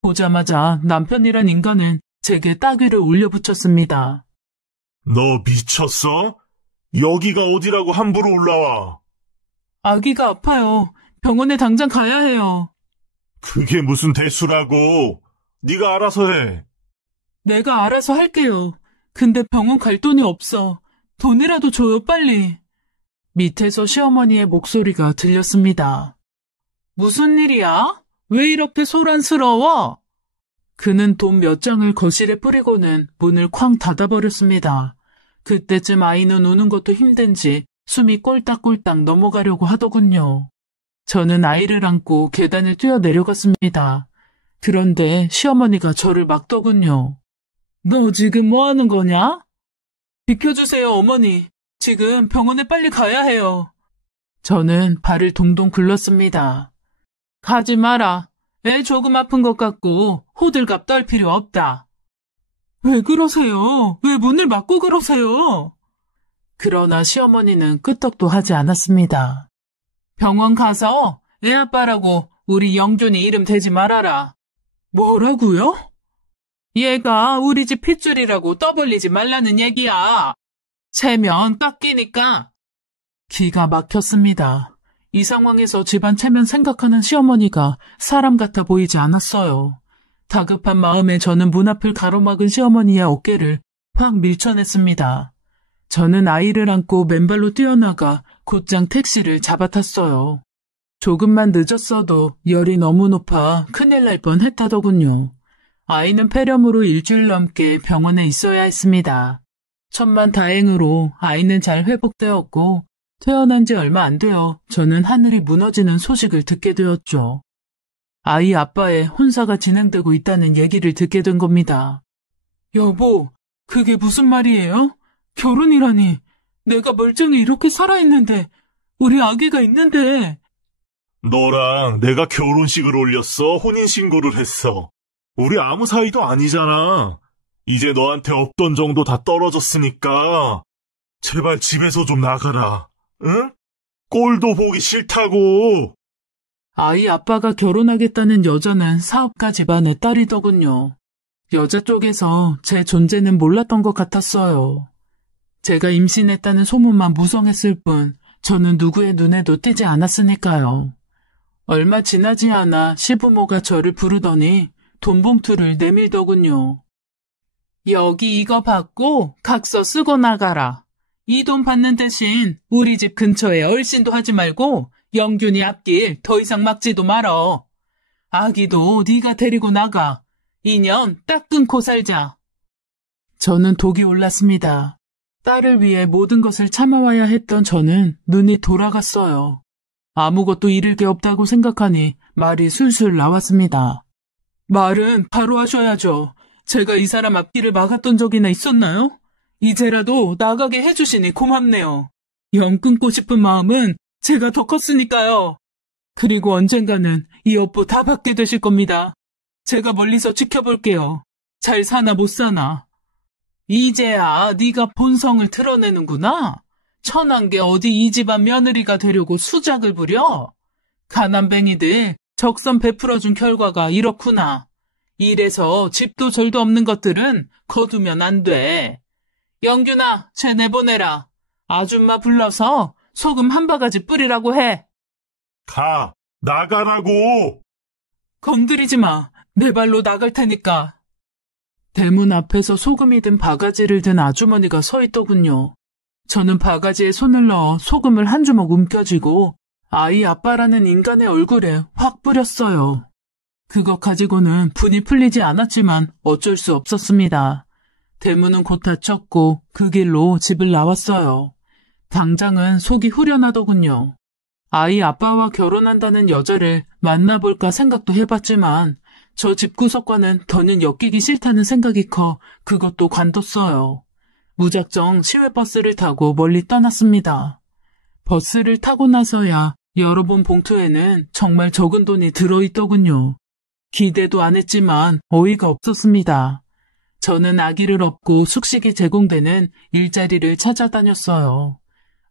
보자마자 남편이란 인간은 제게 따귀를 올려붙였습니다. 너 미쳤어? 여기가 어디라고 함부로 올라와? 아기가 아파요. 병원에 당장 가야 해요. 그게 무슨 대수라고. 네가 알아서 해. 내가 알아서 할게요. 근데 병원 갈 돈이 없어. 돈이라도 줘요, 빨리. 밑에서 시어머니의 목소리가 들렸습니다. 무슨 일이야? 왜 이렇게 소란스러워? 그는 돈 몇 장을 거실에 뿌리고는 문을 쾅 닫아버렸습니다. 그때쯤 아이는 우는 것도 힘든지 숨이 꼴딱꼴딱 넘어가려고 하더군요. 저는 아이를 안고 계단을 뛰어내려갔습니다. 그런데 시어머니가 저를 막더군요. 너 지금 뭐 하는 거냐? 비켜주세요, 어머니. 지금 병원에 빨리 가야 해요. 저는 발을 동동 굴렀습니다. 가지 마라. 애 조금 아픈 것 같고 호들갑 떨 필요 없다. 왜 그러세요? 왜 문을 막고 그러세요? 그러나 시어머니는 끄떡도 하지 않았습니다. 병원 가서 애 아빠라고 우리 영준이 이름 대지 말아라. 뭐라고요? 얘가 우리 집 핏줄이라고 떠벌리지 말라는 얘기야. 체면 깎이니까. 기가 막혔습니다. 이 상황에서 집안 체면 생각하는 시어머니가 사람 같아 보이지 않았어요. 다급한 마음에 저는 문 앞을 가로막은 시어머니의 어깨를 확 밀쳐냈습니다. 저는 아이를 안고 맨발로 뛰어나가 곧장 택시를 잡아탔어요. 조금만 늦었어도 열이 너무 높아 큰일 날 뻔했다더군요. 아이는 폐렴으로 일주일 넘게 병원에 있어야 했습니다. 천만다행으로 아이는 잘 회복되었고 퇴원한 지 얼마 안 되어 저는 하늘이 무너지는 소식을 듣게 되었죠. 아이 아빠의 혼사가 진행되고 있다는 얘기를 듣게 된 겁니다. 여보, 그게 무슨 말이에요? 결혼이라니. 내가 멀쩡히 이렇게 살아있는데, 우리 아기가 있는데. 너랑 내가 결혼식을 올렸어. 혼인신고를 했어. 우리 아무 사이도 아니잖아. 이제 너한테 없던 정도 다 떨어졌으니까 제발 집에서 좀 나가라. 응? 꼴도 보기 싫다고. 아이 아빠가 결혼하겠다는 여자는 사업가 집안의 딸이더군요. 여자 쪽에서 제 존재는 몰랐던 것 같았어요. 제가 임신했다는 소문만 무성했을 뿐 저는 누구의 눈에도 띄지 않았으니까요. 얼마 지나지 않아 시부모가 저를 부르더니 돈봉투를 내밀더군요. 여기 이거 받고 각서 쓰고 나가라. 이 돈 받는 대신 우리 집 근처에 얼씬도 하지 말고 영균이 앞길 더 이상 막지도 말어. 아기도 네가 데리고 나가. 2년 딱 끊고 살자. 저는 독이 올랐습니다. 딸을 위해 모든 것을 참아와야 했던 저는 눈이 돌아갔어요. 아무것도 잃을 게 없다고 생각하니 말이 술술 나왔습니다. 말은 바로 하셔야죠. 제가 이 사람 앞길을 막았던 적이나 있었나요? 이제라도 나가게 해주시니 고맙네요. 영 끊고 싶은 마음은 제가 더 컸으니까요. 그리고 언젠가는 이 업보 다 받게 되실 겁니다. 제가 멀리서 지켜볼게요. 잘 사나 못 사나. 이제야 네가 본성을 드러내는구나. 천한 게 어디 이 집안 며느리가 되려고 수작을 부려. 가난뱅이들 적선 베풀어준 결과가 이렇구나. 이래서 집도 절도 없는 것들은 거두면 안 돼. 영균아, 쟤 내보내라. 아줌마 불러서 소금 한 바가지 뿌리라고 해. 가, 나가라고! 건드리지 마. 내 발로 나갈 테니까. 대문 앞에서 소금이 든 바가지를 든 아주머니가 서 있더군요. 저는 바가지에 손을 넣어 소금을 한 주먹 움켜쥐고 아이 아빠라는 인간의 얼굴에 확 뿌렸어요. 그것 가지고는 분이 풀리지 않았지만 어쩔 수 없었습니다. 대문은 곧 닫혔고 그 길로 집을 나왔어요. 당장은 속이 후련하더군요. 아이 아빠와 결혼한다는 여자를 만나볼까 생각도 해봤지만 저 집구석과는 더는 엮이기 싫다는 생각이 커 그것도 관뒀어요. 무작정 시외버스를 타고 멀리 떠났습니다. 버스를 타고 나서야 열어본 봉투에는 정말 적은 돈이 들어있더군요. 기대도 안 했지만 어이가 없었습니다. 저는 아기를 업고 숙식이 제공되는 일자리를 찾아다녔어요.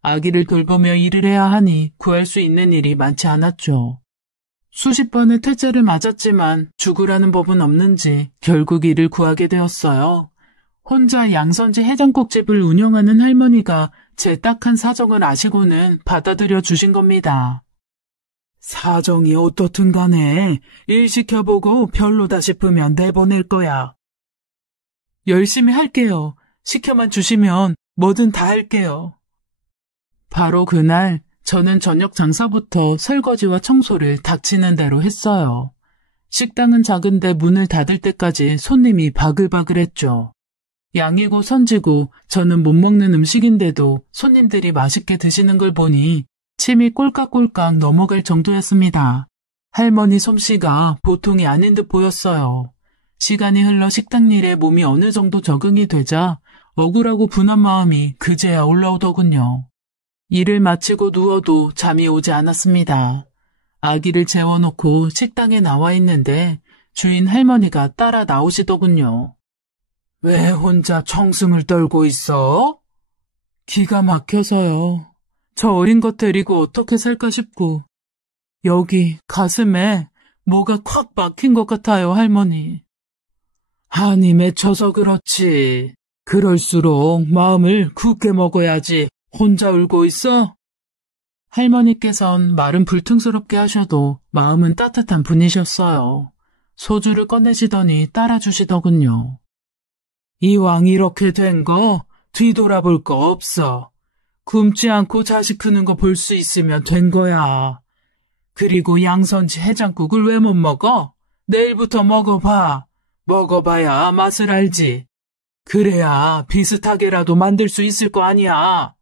아기를 돌보며 일을 해야 하니 구할 수 있는 일이 많지 않았죠. 수십 번의 퇴짜를 맞았지만 죽으라는 법은 없는지 결국 일을 구하게 되었어요. 혼자 양선지 해장국집을 운영하는 할머니가 제 딱한 사정을 아시고는 받아들여 주신 겁니다. 사정이 어떻든 간에 일 시켜보고 별로다 싶으면 내보낼 거야. 열심히 할게요. 시켜만 주시면 뭐든 다 할게요. 바로 그날 저는 저녁 장사부터 설거지와 청소를 닥치는 대로 했어요. 식당은 작은데 문을 닫을 때까지 손님이 바글바글했죠. 양이고 선지고 저는 못 먹는 음식인데도 손님들이 맛있게 드시는 걸 보니 침이 꼴깍꼴깍 넘어갈 정도였습니다. 할머니 솜씨가 보통이 아닌 듯 보였어요. 시간이 흘러 식당 일에 몸이 어느 정도 적응이 되자 억울하고 분한 마음이 그제야 올라오더군요. 일을 마치고 누워도 잠이 오지 않았습니다. 아기를 재워놓고 식당에 나와 있는데 주인 할머니가 따라 나오시더군요. 왜 혼자 청승을 떨고 있어? 기가 막혀서요. 저 어린 것 데리고 어떻게 살까 싶고 여기 가슴에 뭐가 콱 막힌 것 같아요, 할머니. 한이 맺혀서 그렇지. 그럴수록 마음을 굳게 먹어야지. 혼자 울고 있어? 할머니께선 말은 불퉁스럽게 하셔도 마음은 따뜻한 분이셨어요. 소주를 꺼내시더니 따라주시더군요. 이왕 이렇게 된 거 뒤돌아볼 거 없어. 굶지 않고 자식 크는 거 볼 수 있으면 된 거야. 그리고 양선지 해장국을 왜 못 먹어? 내일부터 먹어봐. 먹어봐야 맛을 알지. 그래야 비슷하게라도 만들 수 있을 거 아니야.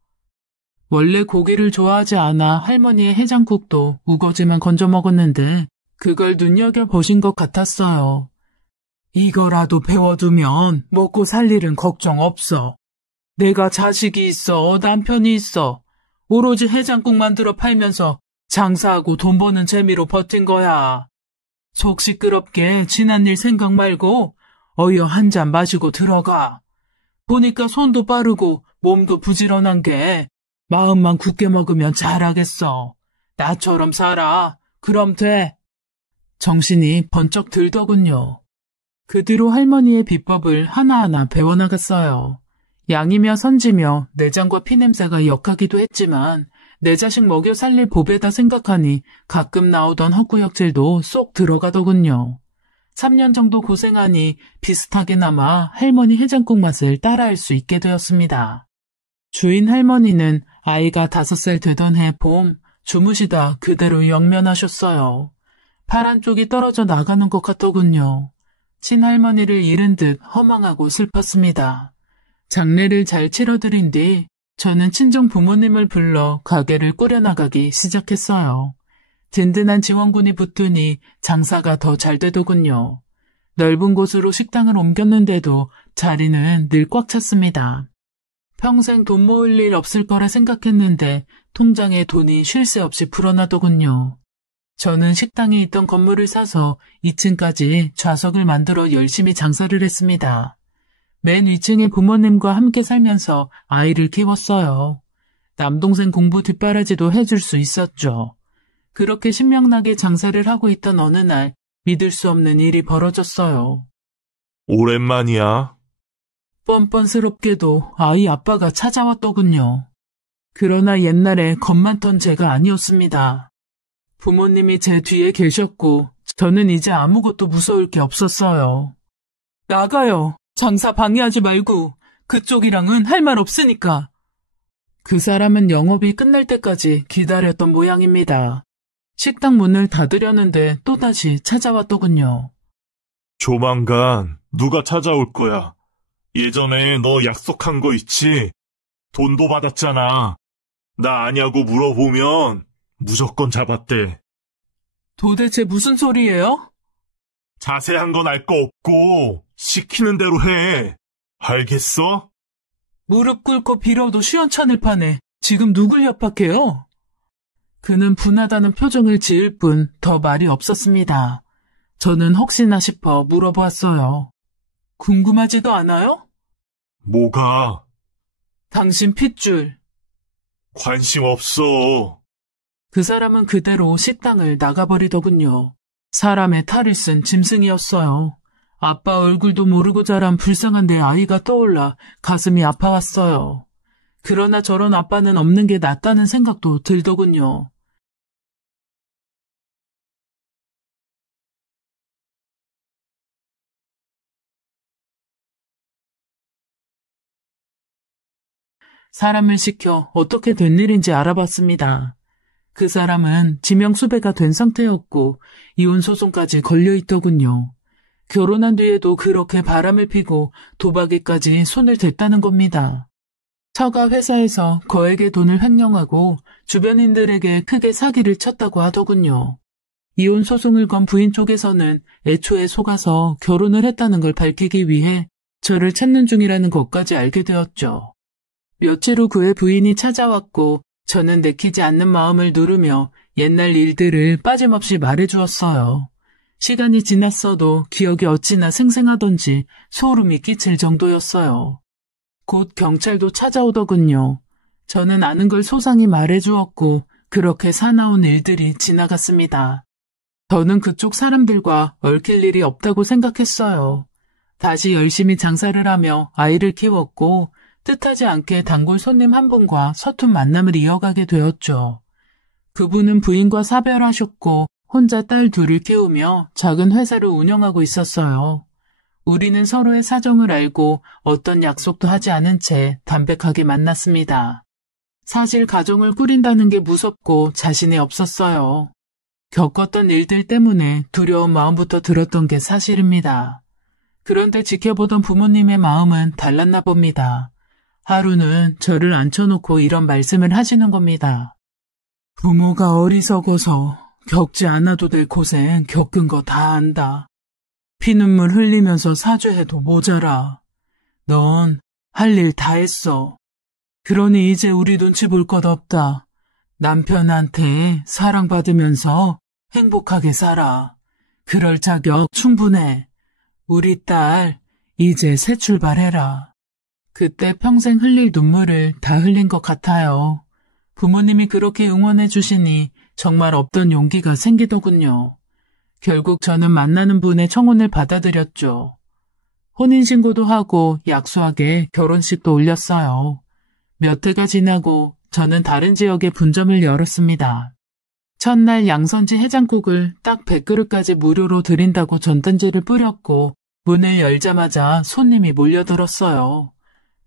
원래 고기를 좋아하지 않아 할머니의 해장국도 우거지만 건져 먹었는데 그걸 눈여겨보신 것 같았어요. 이거라도 배워두면 먹고 살 일은 걱정 없어. 내가 자식이 있어, 남편이 있어. 오로지 해장국 만들어 팔면서 장사하고 돈 버는 재미로 버틴 거야. 속 시끄럽게 지난 일 생각 말고 어여 한 잔 마시고 들어가. 보니까 손도 빠르고 몸도 부지런한 게 마음만 굳게 먹으면 잘하겠어. 나처럼 살아. 그럼 돼. 정신이 번쩍 들더군요. 그 뒤로 할머니의 비법을 하나하나 배워나갔어요. 양이며 선지며 내장과 피냄새가 역하기도 했지만 내 자식 먹여 살릴 보배다 생각하니 가끔 나오던 헛구역질도 쏙 들어가더군요. 3년 정도 고생하니 비슷하게나마 할머니 해장국 맛을 따라할 수 있게 되었습니다. 주인 할머니는 아이가 5살 되던 해 봄 주무시다 그대로 영면하셨어요. 팔 한쪽이 떨어져 나가는 것 같더군요. 친할머니를 잃은 듯 허망하고 슬펐습니다. 장례를 잘 치러드린 뒤 저는 친정 부모님을 불러 가게를 꾸려나가기 시작했어요. 든든한 지원군이 붙으니 장사가 더 잘 되더군요. 넓은 곳으로 식당을 옮겼는데도 자리는 늘 꽉 찼습니다. 평생 돈 모을 일 없을 거라 생각했는데 통장에 돈이 쉴 새 없이 불어나더군요. 저는 식당에 있던 건물을 사서 2층까지 좌석을 만들어 열심히 장사를 했습니다. 맨 위층에 부모님과 함께 살면서 아이를 키웠어요. 남동생 공부 뒷바라지도 해줄 수 있었죠. 그렇게 신명나게 장사를 하고 있던 어느 날 믿을 수 없는 일이 벌어졌어요. 오랜만이야. 뻔뻔스럽게도 아이 아빠가 찾아왔더군요. 그러나 옛날에 겁 많던 제가 아니었습니다. 부모님이 제 뒤에 계셨고 저는 이제 아무것도 무서울 게 없었어요. 나가요. 장사 방해하지 말고 그쪽이랑은 할 말 없으니까. 그 사람은 영업이 끝날 때까지 기다렸던 모양입니다. 식당 문을 닫으려는데 또다시 찾아왔더군요. 조만간 누가 찾아올 거야. 예전에 너 약속한 거 있지? 돈도 받았잖아. 나 아냐고 물어보면 무조건 잡았대. 도대체 무슨 소리예요? 자세한 건 알 거 없고 시키는 대로 해. 알겠어? 무릎 꿇고 빌어도 시원찮을 판에 지금 누굴 협박해요? 그는 분하다는 표정을 지을 뿐 더 말이 없었습니다. 저는 혹시나 싶어 물어보았어요. 궁금하지도 않아요? 뭐가? 당신 핏줄. 관심 없어. 그 사람은 그대로 식당을 나가버리더군요. 사람의 탈을 쓴 짐승이었어요. 아빠 얼굴도 모르고 자란 불쌍한 내 아이가 떠올라 가슴이 아파왔어요. 그러나 저런 아빠는 없는 게 낫다는 생각도 들더군요. 사람을 시켜 어떻게 된 일인지 알아봤습니다. 그 사람은 지명수배가 된 상태였고 이혼 소송까지 걸려있더군요. 결혼한 뒤에도 그렇게 바람을 피고 도박에까지 손을 댔다는 겁니다. 처가 회사에서 거액의 돈을 횡령하고 주변인들에게 크게 사기를 쳤다고 하더군요. 이혼 소송을 건 부인 쪽에서는 애초에 속아서 결혼을 했다는 걸 밝히기 위해 저를 찾는 중이라는 것까지 알게 되었죠. 며칠 후 그의 부인이 찾아왔고 저는 내키지 않는 마음을 누르며 옛날 일들을 빠짐없이 말해주었어요. 시간이 지났어도 기억이 어찌나 생생하던지 소름이 끼칠 정도였어요. 곧 경찰도 찾아오더군요. 저는 아는 걸 소상히 말해주었고 그렇게 사나운 일들이 지나갔습니다. 저는 그쪽 사람들과 얽힐 일이 없다고 생각했어요. 다시 열심히 장사를 하며 아이를 키웠고 뜻하지 않게 단골 손님 한 분과 서툰 만남을 이어가게 되었죠. 그분은 부인과 사별하셨고 혼자 딸 둘을 키우며 작은 회사를 운영하고 있었어요. 우리는 서로의 사정을 알고 어떤 약속도 하지 않은 채 담백하게 만났습니다. 사실 가정을 꾸린다는 게 무섭고 자신이 없었어요. 겪었던 일들 때문에 두려운 마음부터 들었던 게 사실입니다. 그런데 지켜보던 부모님의 마음은 달랐나 봅니다. 하루는 저를 앉혀놓고 이런 말씀을 하시는 겁니다. 부모가 어리석어서 겪지 않아도 될 고생 겪은 거 다 안다. 피눈물 흘리면서 사죄해도 모자라. 넌 할 일 다 했어. 그러니 이제 우리 눈치 볼 것 없다. 남편한테 사랑받으면서 행복하게 살아. 그럴 자격 충분해. 우리 딸 이제 새 출발해라. 그때 평생 흘릴 눈물을 다 흘린 것 같아요. 부모님이 그렇게 응원해 주시니 정말 없던 용기가 생기더군요. 결국 저는 만나는 분의 청혼을 받아들였죠. 혼인신고도 하고 약소하게 결혼식도 올렸어요. 몇 해가 지나고 저는 다른 지역에 분점을 열었습니다. 첫날 양선지 해장국을 딱 100그릇까지 무료로 드린다고 전단지를 뿌렸고 문을 열자마자 손님이 몰려들었어요.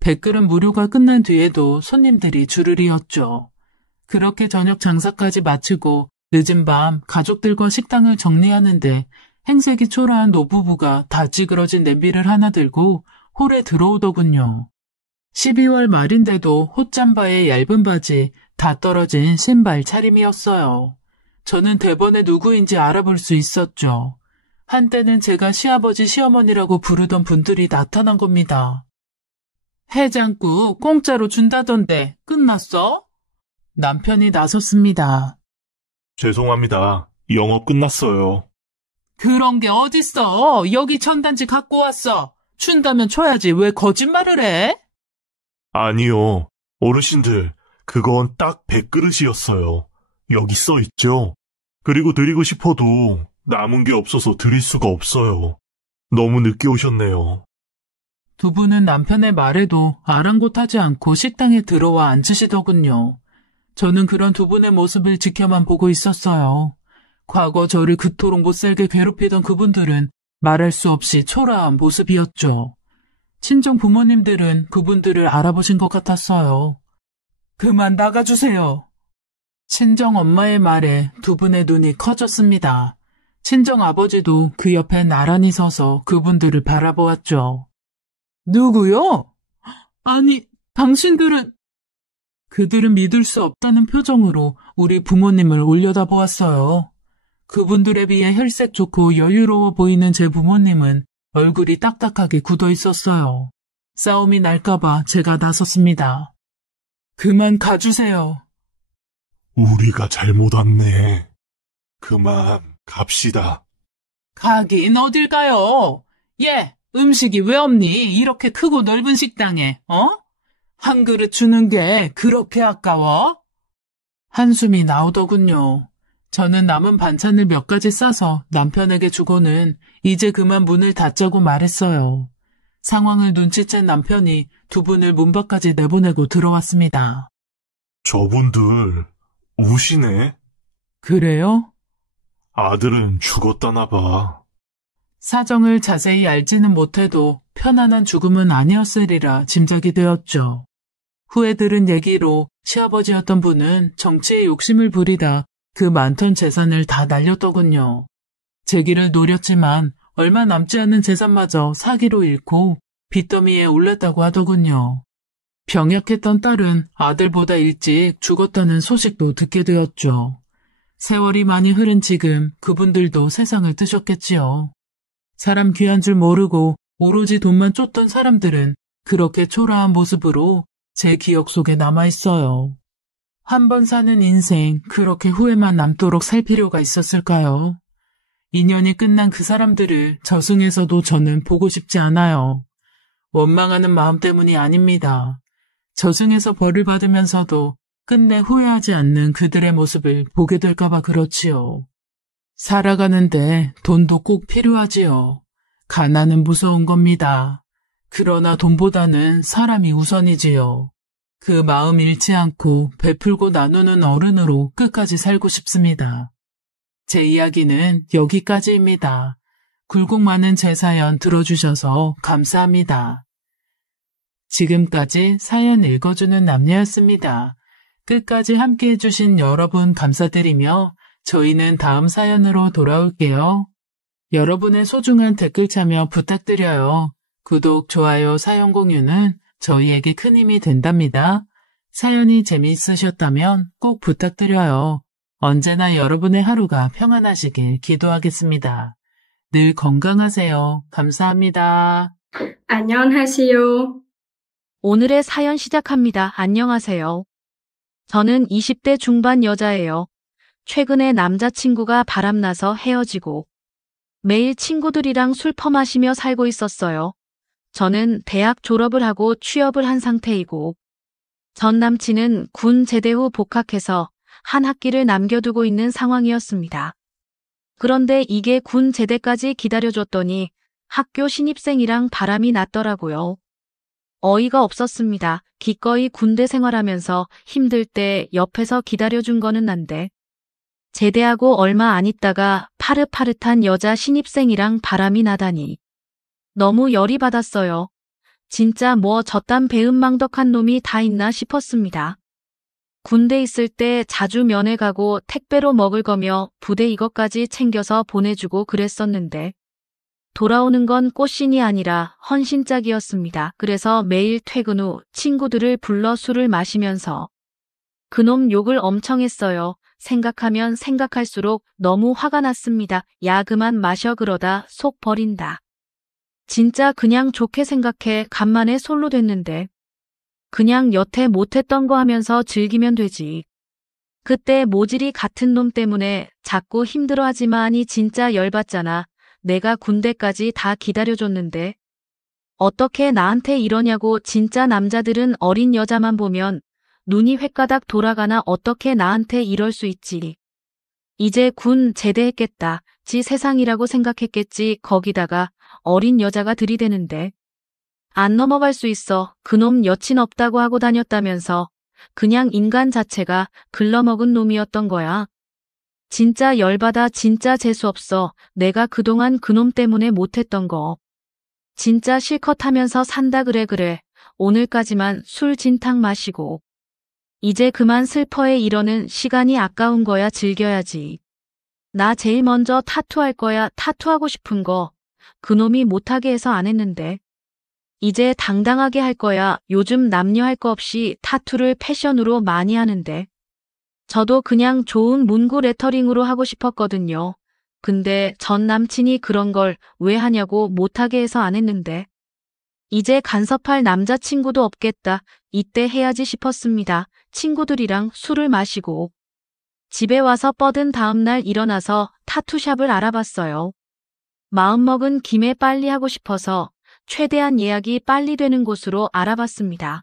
100그릇 무료가 끝난 뒤에도 손님들이 줄을 이었죠. 그렇게 저녁 장사까지 마치고 늦은 밤 가족들과 식당을 정리하는데 행색이 초라한 노부부가 다 찌그러진 냄비를 하나 들고 홀에 들어오더군요. 12월 말인데도 옷잠바에 얇은 바지, 다 떨어진 신발 차림이었어요. 저는 대번에 누구인지 알아볼 수 있었죠. 한때는 제가 시아버지 시어머니라고 부르던 분들이 나타난 겁니다. 해장국 공짜로 준다던데 끝났어? 남편이 나섰습니다. 죄송합니다. 영업 끝났어요. 그런 게 어딨어. 여기 전단지 갖고 왔어. 준다면 줘야지. 왜 거짓말을 해? 아니요. 어르신들, 그건 딱 100그릇이었어요. 여기 써 있죠? 그리고 드리고 싶어도 남은 게 없어서 드릴 수가 없어요. 너무 늦게 오셨네요. 두 분은 남편의 말에도 아랑곳하지 않고 식당에 들어와 앉으시더군요. 저는 그런 두 분의 모습을 지켜만 보고 있었어요. 과거 저를 그토록 못살게 괴롭히던 그분들은 말할 수 없이 초라한 모습이었죠. 친정 부모님들은 그분들을 알아보신 것 같았어요. 그만 나가주세요. 친정 엄마의 말에 두 분의 눈이 커졌습니다. 친정 아버지도 그 옆에 나란히 서서 그분들을 바라보았죠. 누구요? 아니, 당신들은... 그들은 믿을 수 없다는 표정으로 우리 부모님을 올려다보았어요. 그분들에 비해 혈색 좋고 여유로워 보이는 제 부모님은 얼굴이 딱딱하게 굳어 있었어요. 싸움이 날까봐 제가 나섰습니다. 그만 가주세요. 우리가 잘못 왔네. 그만 갑시다. 가긴 어딜 가요? 예, 음식이 왜 없니? 이렇게 크고 넓은 식당에, 한 그릇 주는 게 그렇게 아까워? 한숨이 나오더군요. 저는 남은 반찬을 몇 가지 싸서 남편에게 주고는 이제 그만 문을 닫자고 말했어요. 상황을 눈치챈 남편이 두 분을 문 밖까지 내보내고 들어왔습니다. 저분들 우시네? 그래요? 아들은 죽었다나 봐. 사정을 자세히 알지는 못해도 편안한 죽음은 아니었으리라 짐작이 되었죠. 후에 들은 얘기로 시아버지였던 분은 정치에 욕심을 부리다 그 많던 재산을 다 날렸더군요. 재기를 노렸지만 얼마 남지 않은 재산마저 사기로 잃고 빚더미에 올랐다고 하더군요. 병약했던 딸은 아들보다 일찍 죽었다는 소식도 듣게 되었죠. 세월이 많이 흐른 지금 그분들도 세상을 뜨셨겠지요. 사람 귀한 줄 모르고 오로지 돈만 쫓던 사람들은 그렇게 초라한 모습으로 제 기억 속에 남아있어요. 한 번 사는 인생 그렇게 후회만 남도록 살 필요가 있었을까요? 인연이 끝난 그 사람들을 저승에서도 저는 보고 싶지 않아요. 원망하는 마음 때문이 아닙니다. 저승에서 벌을 받으면서도 끝내 후회하지 않는 그들의 모습을 보게 될까봐 그렇지요. 살아가는데 돈도 꼭 필요하지요. 가난은 무서운 겁니다. 그러나 돈보다는 사람이 우선이지요. 그 마음 잃지 않고 베풀고 나누는 어른으로 끝까지 살고 싶습니다. 제 이야기는 여기까지입니다. 굴곡 많은 제 사연 들어주셔서 감사합니다. 지금까지 사연 읽어주는 남녀였습니다. 끝까지 함께 해주신 여러분 감사드리며 저희는 다음 사연으로 돌아올게요. 여러분의 소중한 댓글 참여 부탁드려요. 구독, 좋아요, 사연 공유는 저희에게 큰 힘이 된답니다. 사연이 재미있으셨다면 꼭 부탁드려요. 언제나 여러분의 하루가 평안하시길 기도하겠습니다. 늘 건강하세요. 감사합니다. 안녕하세요. 오늘의 사연 시작합니다. 안녕하세요. 저는 20대 중반 여자예요. 최근에 남자친구가 바람나서 헤어지고 매일 친구들이랑 술 퍼마시며 살고 있었어요. 저는 대학 졸업을 하고 취업을 한 상태이고 전 남친은 군 제대 후 복학해서 한 학기를 남겨두고 있는 상황이었습니다. 그런데 이게 군 제대까지 기다려줬더니 학교 신입생이랑 바람이 났더라고요. 어이가 없었습니다. 기꺼이 군대 생활하면서 힘들 때 옆에서 기다려준 거는 난데 제대하고 얼마 안 있다가 파릇파릇한 여자 신입생이랑 바람이 나다니 너무 열이 받았어요. 진짜 뭐 저딴 배은망덕한 놈이 다 있나 싶었습니다. 군대 있을 때 자주 면회 가고 택배로 먹을 거며 부대 이것까지 챙겨서 보내주고 그랬었는데 돌아오는 건 꽃신이 아니라 헌신짝이었습니다. 그래서 매일 퇴근 후 친구들을 불러 술을 마시면서 그놈 욕을 엄청 했어요. 생각하면 생각할수록 너무 화가 났습니다. 야 그만 마셔 그러다 속 버린다. 진짜 그냥 좋게 생각해 간만에 솔로 됐는데 그냥 여태 못했던 거 하면서 즐기면 되지. 그때 모질이 같은 놈 때문에 자꾸 힘들어하지만이 진짜 열받잖아. 내가 군대까지 다 기다려줬는데 어떻게 나한테 이러냐고. 진짜 남자들은 어린 여자만 보면 눈이 횟가닥 돌아가나 어떻게 나한테 이럴 수 있지. 이제 군 제대했겠다. 지 세상이라고 생각했겠지. 거기다가 어린 여자가 들이대는데 안 넘어갈 수 있어. 그놈 여친 없다고 하고 다녔다면서 그냥 인간 자체가 글러먹은 놈이었던 거야. 진짜 열받아. 진짜 재수없어. 내가 그동안 그놈 때문에 못했던 거. 진짜 실컷 하면서 산다. 그래. 오늘까지만 술 진탕 마시고. 이제 그만 슬퍼해. 이러는 시간이 아까운 거야. 즐겨야지. 나 제일 먼저 타투할 거야. 타투하고 싶은 거. 그놈이 못하게 해서 안 했는데. 이제 당당하게 할 거야. 요즘 남녀 할 거 없이 타투를 패션으로 많이 하는데. 저도 그냥 좋은 문구 레터링으로 하고 싶었거든요. 근데 전 남친이 그런 걸 왜 하냐고 못하게 해서 안 했는데. 이제 간섭할 남자친구도 없겠다. 이때 해야지 싶었습니다. 친구들이랑 술을 마시고. 집에 와서 뻗은 다음날 일어나서 타투샵을 알아봤어요. 마음먹은 김에 빨리 하고 싶어서 최대한 예약이 빨리 되는 곳으로 알아봤습니다.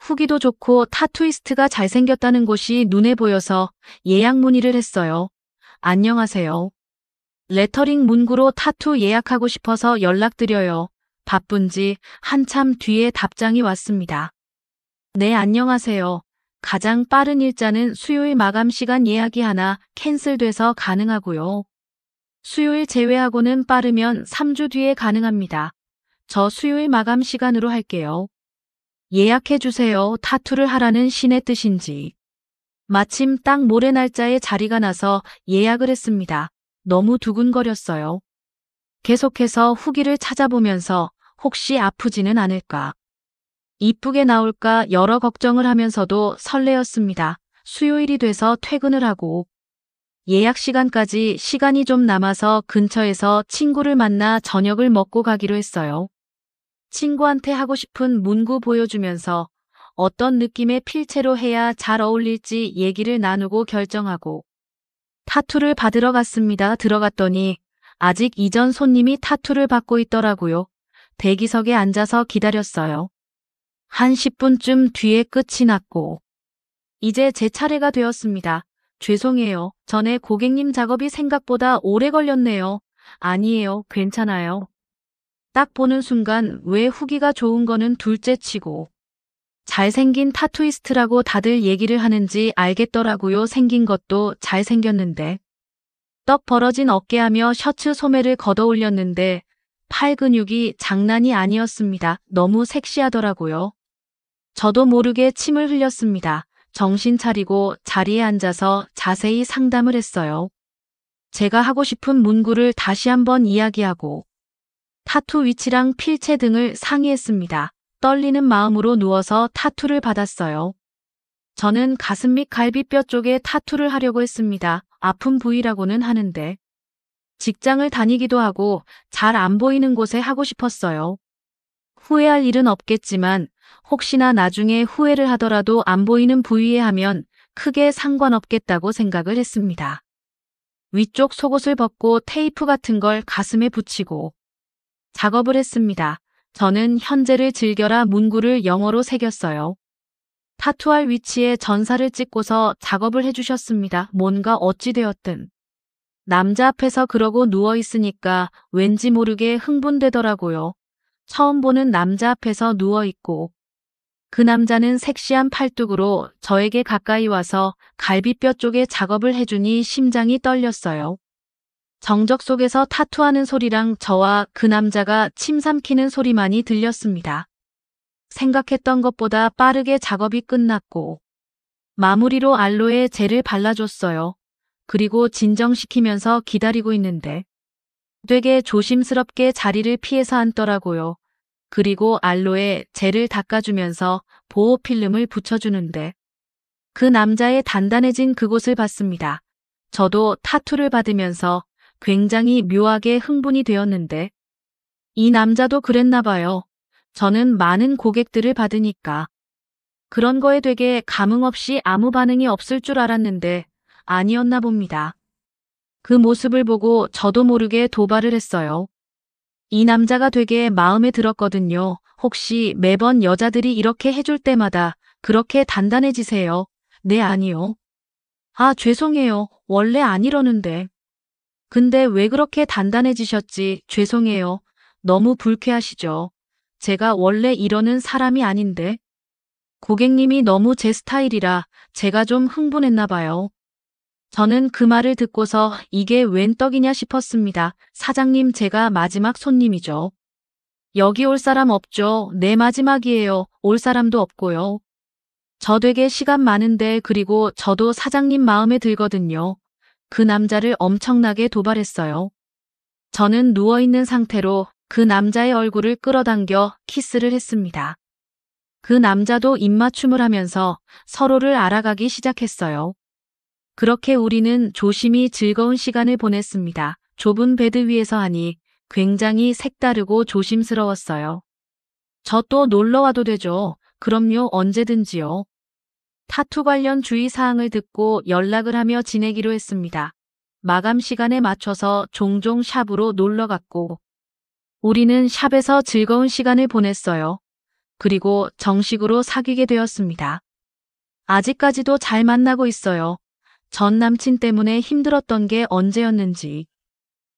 후기도 좋고 타투이스트가 잘생겼다는 곳이 눈에 보여서 예약 문의를 했어요. 안녕하세요. 레터링 문구로 타투 예약하고 싶어서 연락드려요. 바쁜지 한참 뒤에 답장이 왔습니다. 네, 안녕하세요. 가장 빠른 일자는 수요일 마감 시간 예약이 하나 캔슬돼서 가능하고요. 수요일 제외하고는 빠르면 3주 뒤에 가능합니다. 저 수요일 마감 시간으로 할게요. 예약해주세요. 타투를 하라는 신의 뜻인지. 마침 딱 모레 날짜에 자리가 나서 예약을 했습니다. 너무 두근거렸어요. 계속해서 후기를 찾아보면서 혹시 아프지는 않을까, 이쁘게 나올까 여러 걱정을 하면서도 설레었습니다. 수요일이 돼서 퇴근을 하고 예약 시간까지 시간이 좀 남아서 근처에서 친구를 만나 저녁을 먹고 가기로 했어요. 친구한테 하고 싶은 문구 보여주면서 어떤 느낌의 필체로 해야 잘 어울릴지 얘기를 나누고 결정하고 타투를 받으러 갔습니다. 들어갔더니 아직 이전 손님이 타투를 받고 있더라고요. 대기석에 앉아서 기다렸어요. 한 10분쯤 뒤에 끝이 났고 이제 제 차례가 되었습니다. 죄송해요. 전에 고객님 작업이 생각보다 오래 걸렸네요. 아니에요. 괜찮아요. 딱 보는 순간 왜 후기가 좋은 거는 둘째치고 잘생긴 타투이스트라고 다들 얘기를 하는지 알겠더라고요. 생긴 것도 잘생겼는데 떡 벌어진 어깨하며 셔츠 소매를 걷어 올렸는데 팔 근육이 장난이 아니었습니다. 너무 섹시하더라고요. 저도 모르게 침을 흘렸습니다. 정신 차리고 자리에 앉아서 자세히 상담을 했어요. 제가 하고 싶은 문구를 다시 한번 이야기하고 타투 위치랑 필체 등을 상의했습니다. 떨리는 마음으로 누워서 타투를 받았어요. 저는 가슴 및 갈비뼈 쪽에 타투를 하려고 했습니다. 아픈 부위라고는 하는데 직장을 다니기도 하고 잘 안 보이는 곳에 하고 싶었어요. 후회할 일은 없겠지만 혹시나 나중에 후회를 하더라도 안 보이는 부위에 하면 크게 상관없겠다고 생각을 했습니다. 위쪽 속옷을 벗고 테이프 같은 걸 가슴에 붙이고 작업을 했습니다. 저는 현재를 즐겨라 문구를 영어로 새겼어요. 타투할 위치에 전사를 찍고서 작업을 해주셨습니다. 뭔가 어찌되었든 남자 앞에서 그러고 누워있으니까 왠지 모르게 흥분되더라고요. 처음 보는 남자 앞에서 누워있고 그 남자는 섹시한 팔뚝으로 저에게 가까이 와서 갈비뼈 쪽에 작업을 해주니 심장이 떨렸어요. 정적 속에서 타투하는 소리랑 저와 그 남자가 침 삼키는 소리만이 들렸습니다. 생각했던 것보다 빠르게 작업이 끝났고 마무리로 알로에 젤을 발라줬어요. 그리고 진정시키면서 기다리고 있는데 되게 조심스럽게 자리를 피해서 앉더라고요. 그리고 알로에 젤을 닦아주면서 보호 필름을 붙여주는데 그 남자의 단단해진 그곳을 봤습니다. 저도 타투를 받으면서 굉장히 묘하게 흥분이 되었는데 이 남자도 그랬나 봐요. 저는 많은 고객들을 받으니까 그런 거에 되게 감흥 없이 아무 반응이 없을 줄 알았는데 아니었나 봅니다. 그 모습을 보고 저도 모르게 도발을 했어요. 이 남자가 되게 마음에 들었거든요. 혹시 매번 여자들이 이렇게 해줄 때마다 그렇게 단단해지세요? 네, 아니요. 아, 죄송해요. 원래 안 이러는데. 근데 왜 그렇게 단단해지셨지? 죄송해요. 너무 불쾌하시죠? 제가 원래 이러는 사람이 아닌데. 고객님이 너무 제 스타일이라 제가 좀 흥분했나 봐요. 저는 그 말을 듣고서 이게 웬 떡이냐 싶었습니다. 사장님, 제가 마지막 손님이죠. 여기 올 사람 없죠? 네, 마지막이에요. 올 사람도 없고요. 저 되게 시간 많은데 그리고 저도 사장님 마음에 들거든요. 그 남자를 엄청나게 도발했어요. 저는 누워있는 상태로 그 남자의 얼굴을 끌어당겨 키스를 했습니다. 그 남자도 입맞춤을 하면서 서로를 알아가기 시작했어요. 그렇게 우리는 조심히 즐거운 시간을 보냈습니다. 좁은 베드 위에서 하니 굉장히 색다르고 조심스러웠어요. 저 또 놀러 와도 되죠? 그럼요, 언제든지요. 타투 관련 주의사항을 듣고 연락을 하며 지내기로 했습니다. 마감 시간에 맞춰서 종종 샵으로 놀러 갔고 우리는 샵에서 즐거운 시간을 보냈어요. 그리고 정식으로 사귀게 되었습니다. 아직까지도 잘 만나고 있어요. 전 남친 때문에 힘들었던 게 언제였는지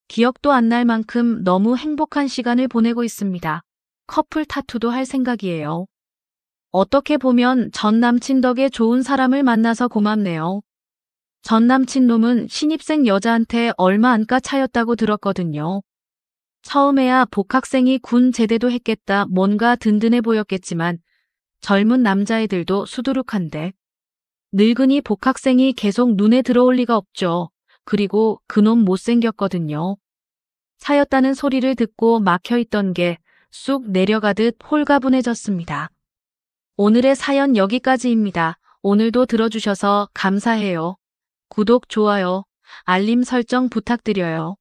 기억도 안 날 만큼 너무 행복한 시간을 보내고 있습니다. 커플 타투도 할 생각이에요. 어떻게 보면 전 남친 덕에 좋은 사람을 만나서 고맙네요. 전 남친 놈은 신입생 여자한테 얼마 안가 차였다고 들었거든요. 처음에야 복학생이 군 제대도 했겠다 뭔가 든든해 보였겠지만 젊은 남자애들도 수두룩한데 늙은이 복학생이 계속 눈에 들어올 리가 없죠. 그리고 그놈 못생겼거든요. 차였다는 소리를 듣고 막혀있던 게 쑥 내려가듯 홀가분해졌습니다. 오늘의 사연 여기까지입니다. 오늘도 들어주셔서 감사해요. 구독, 좋아요, 알림 설정 부탁드려요.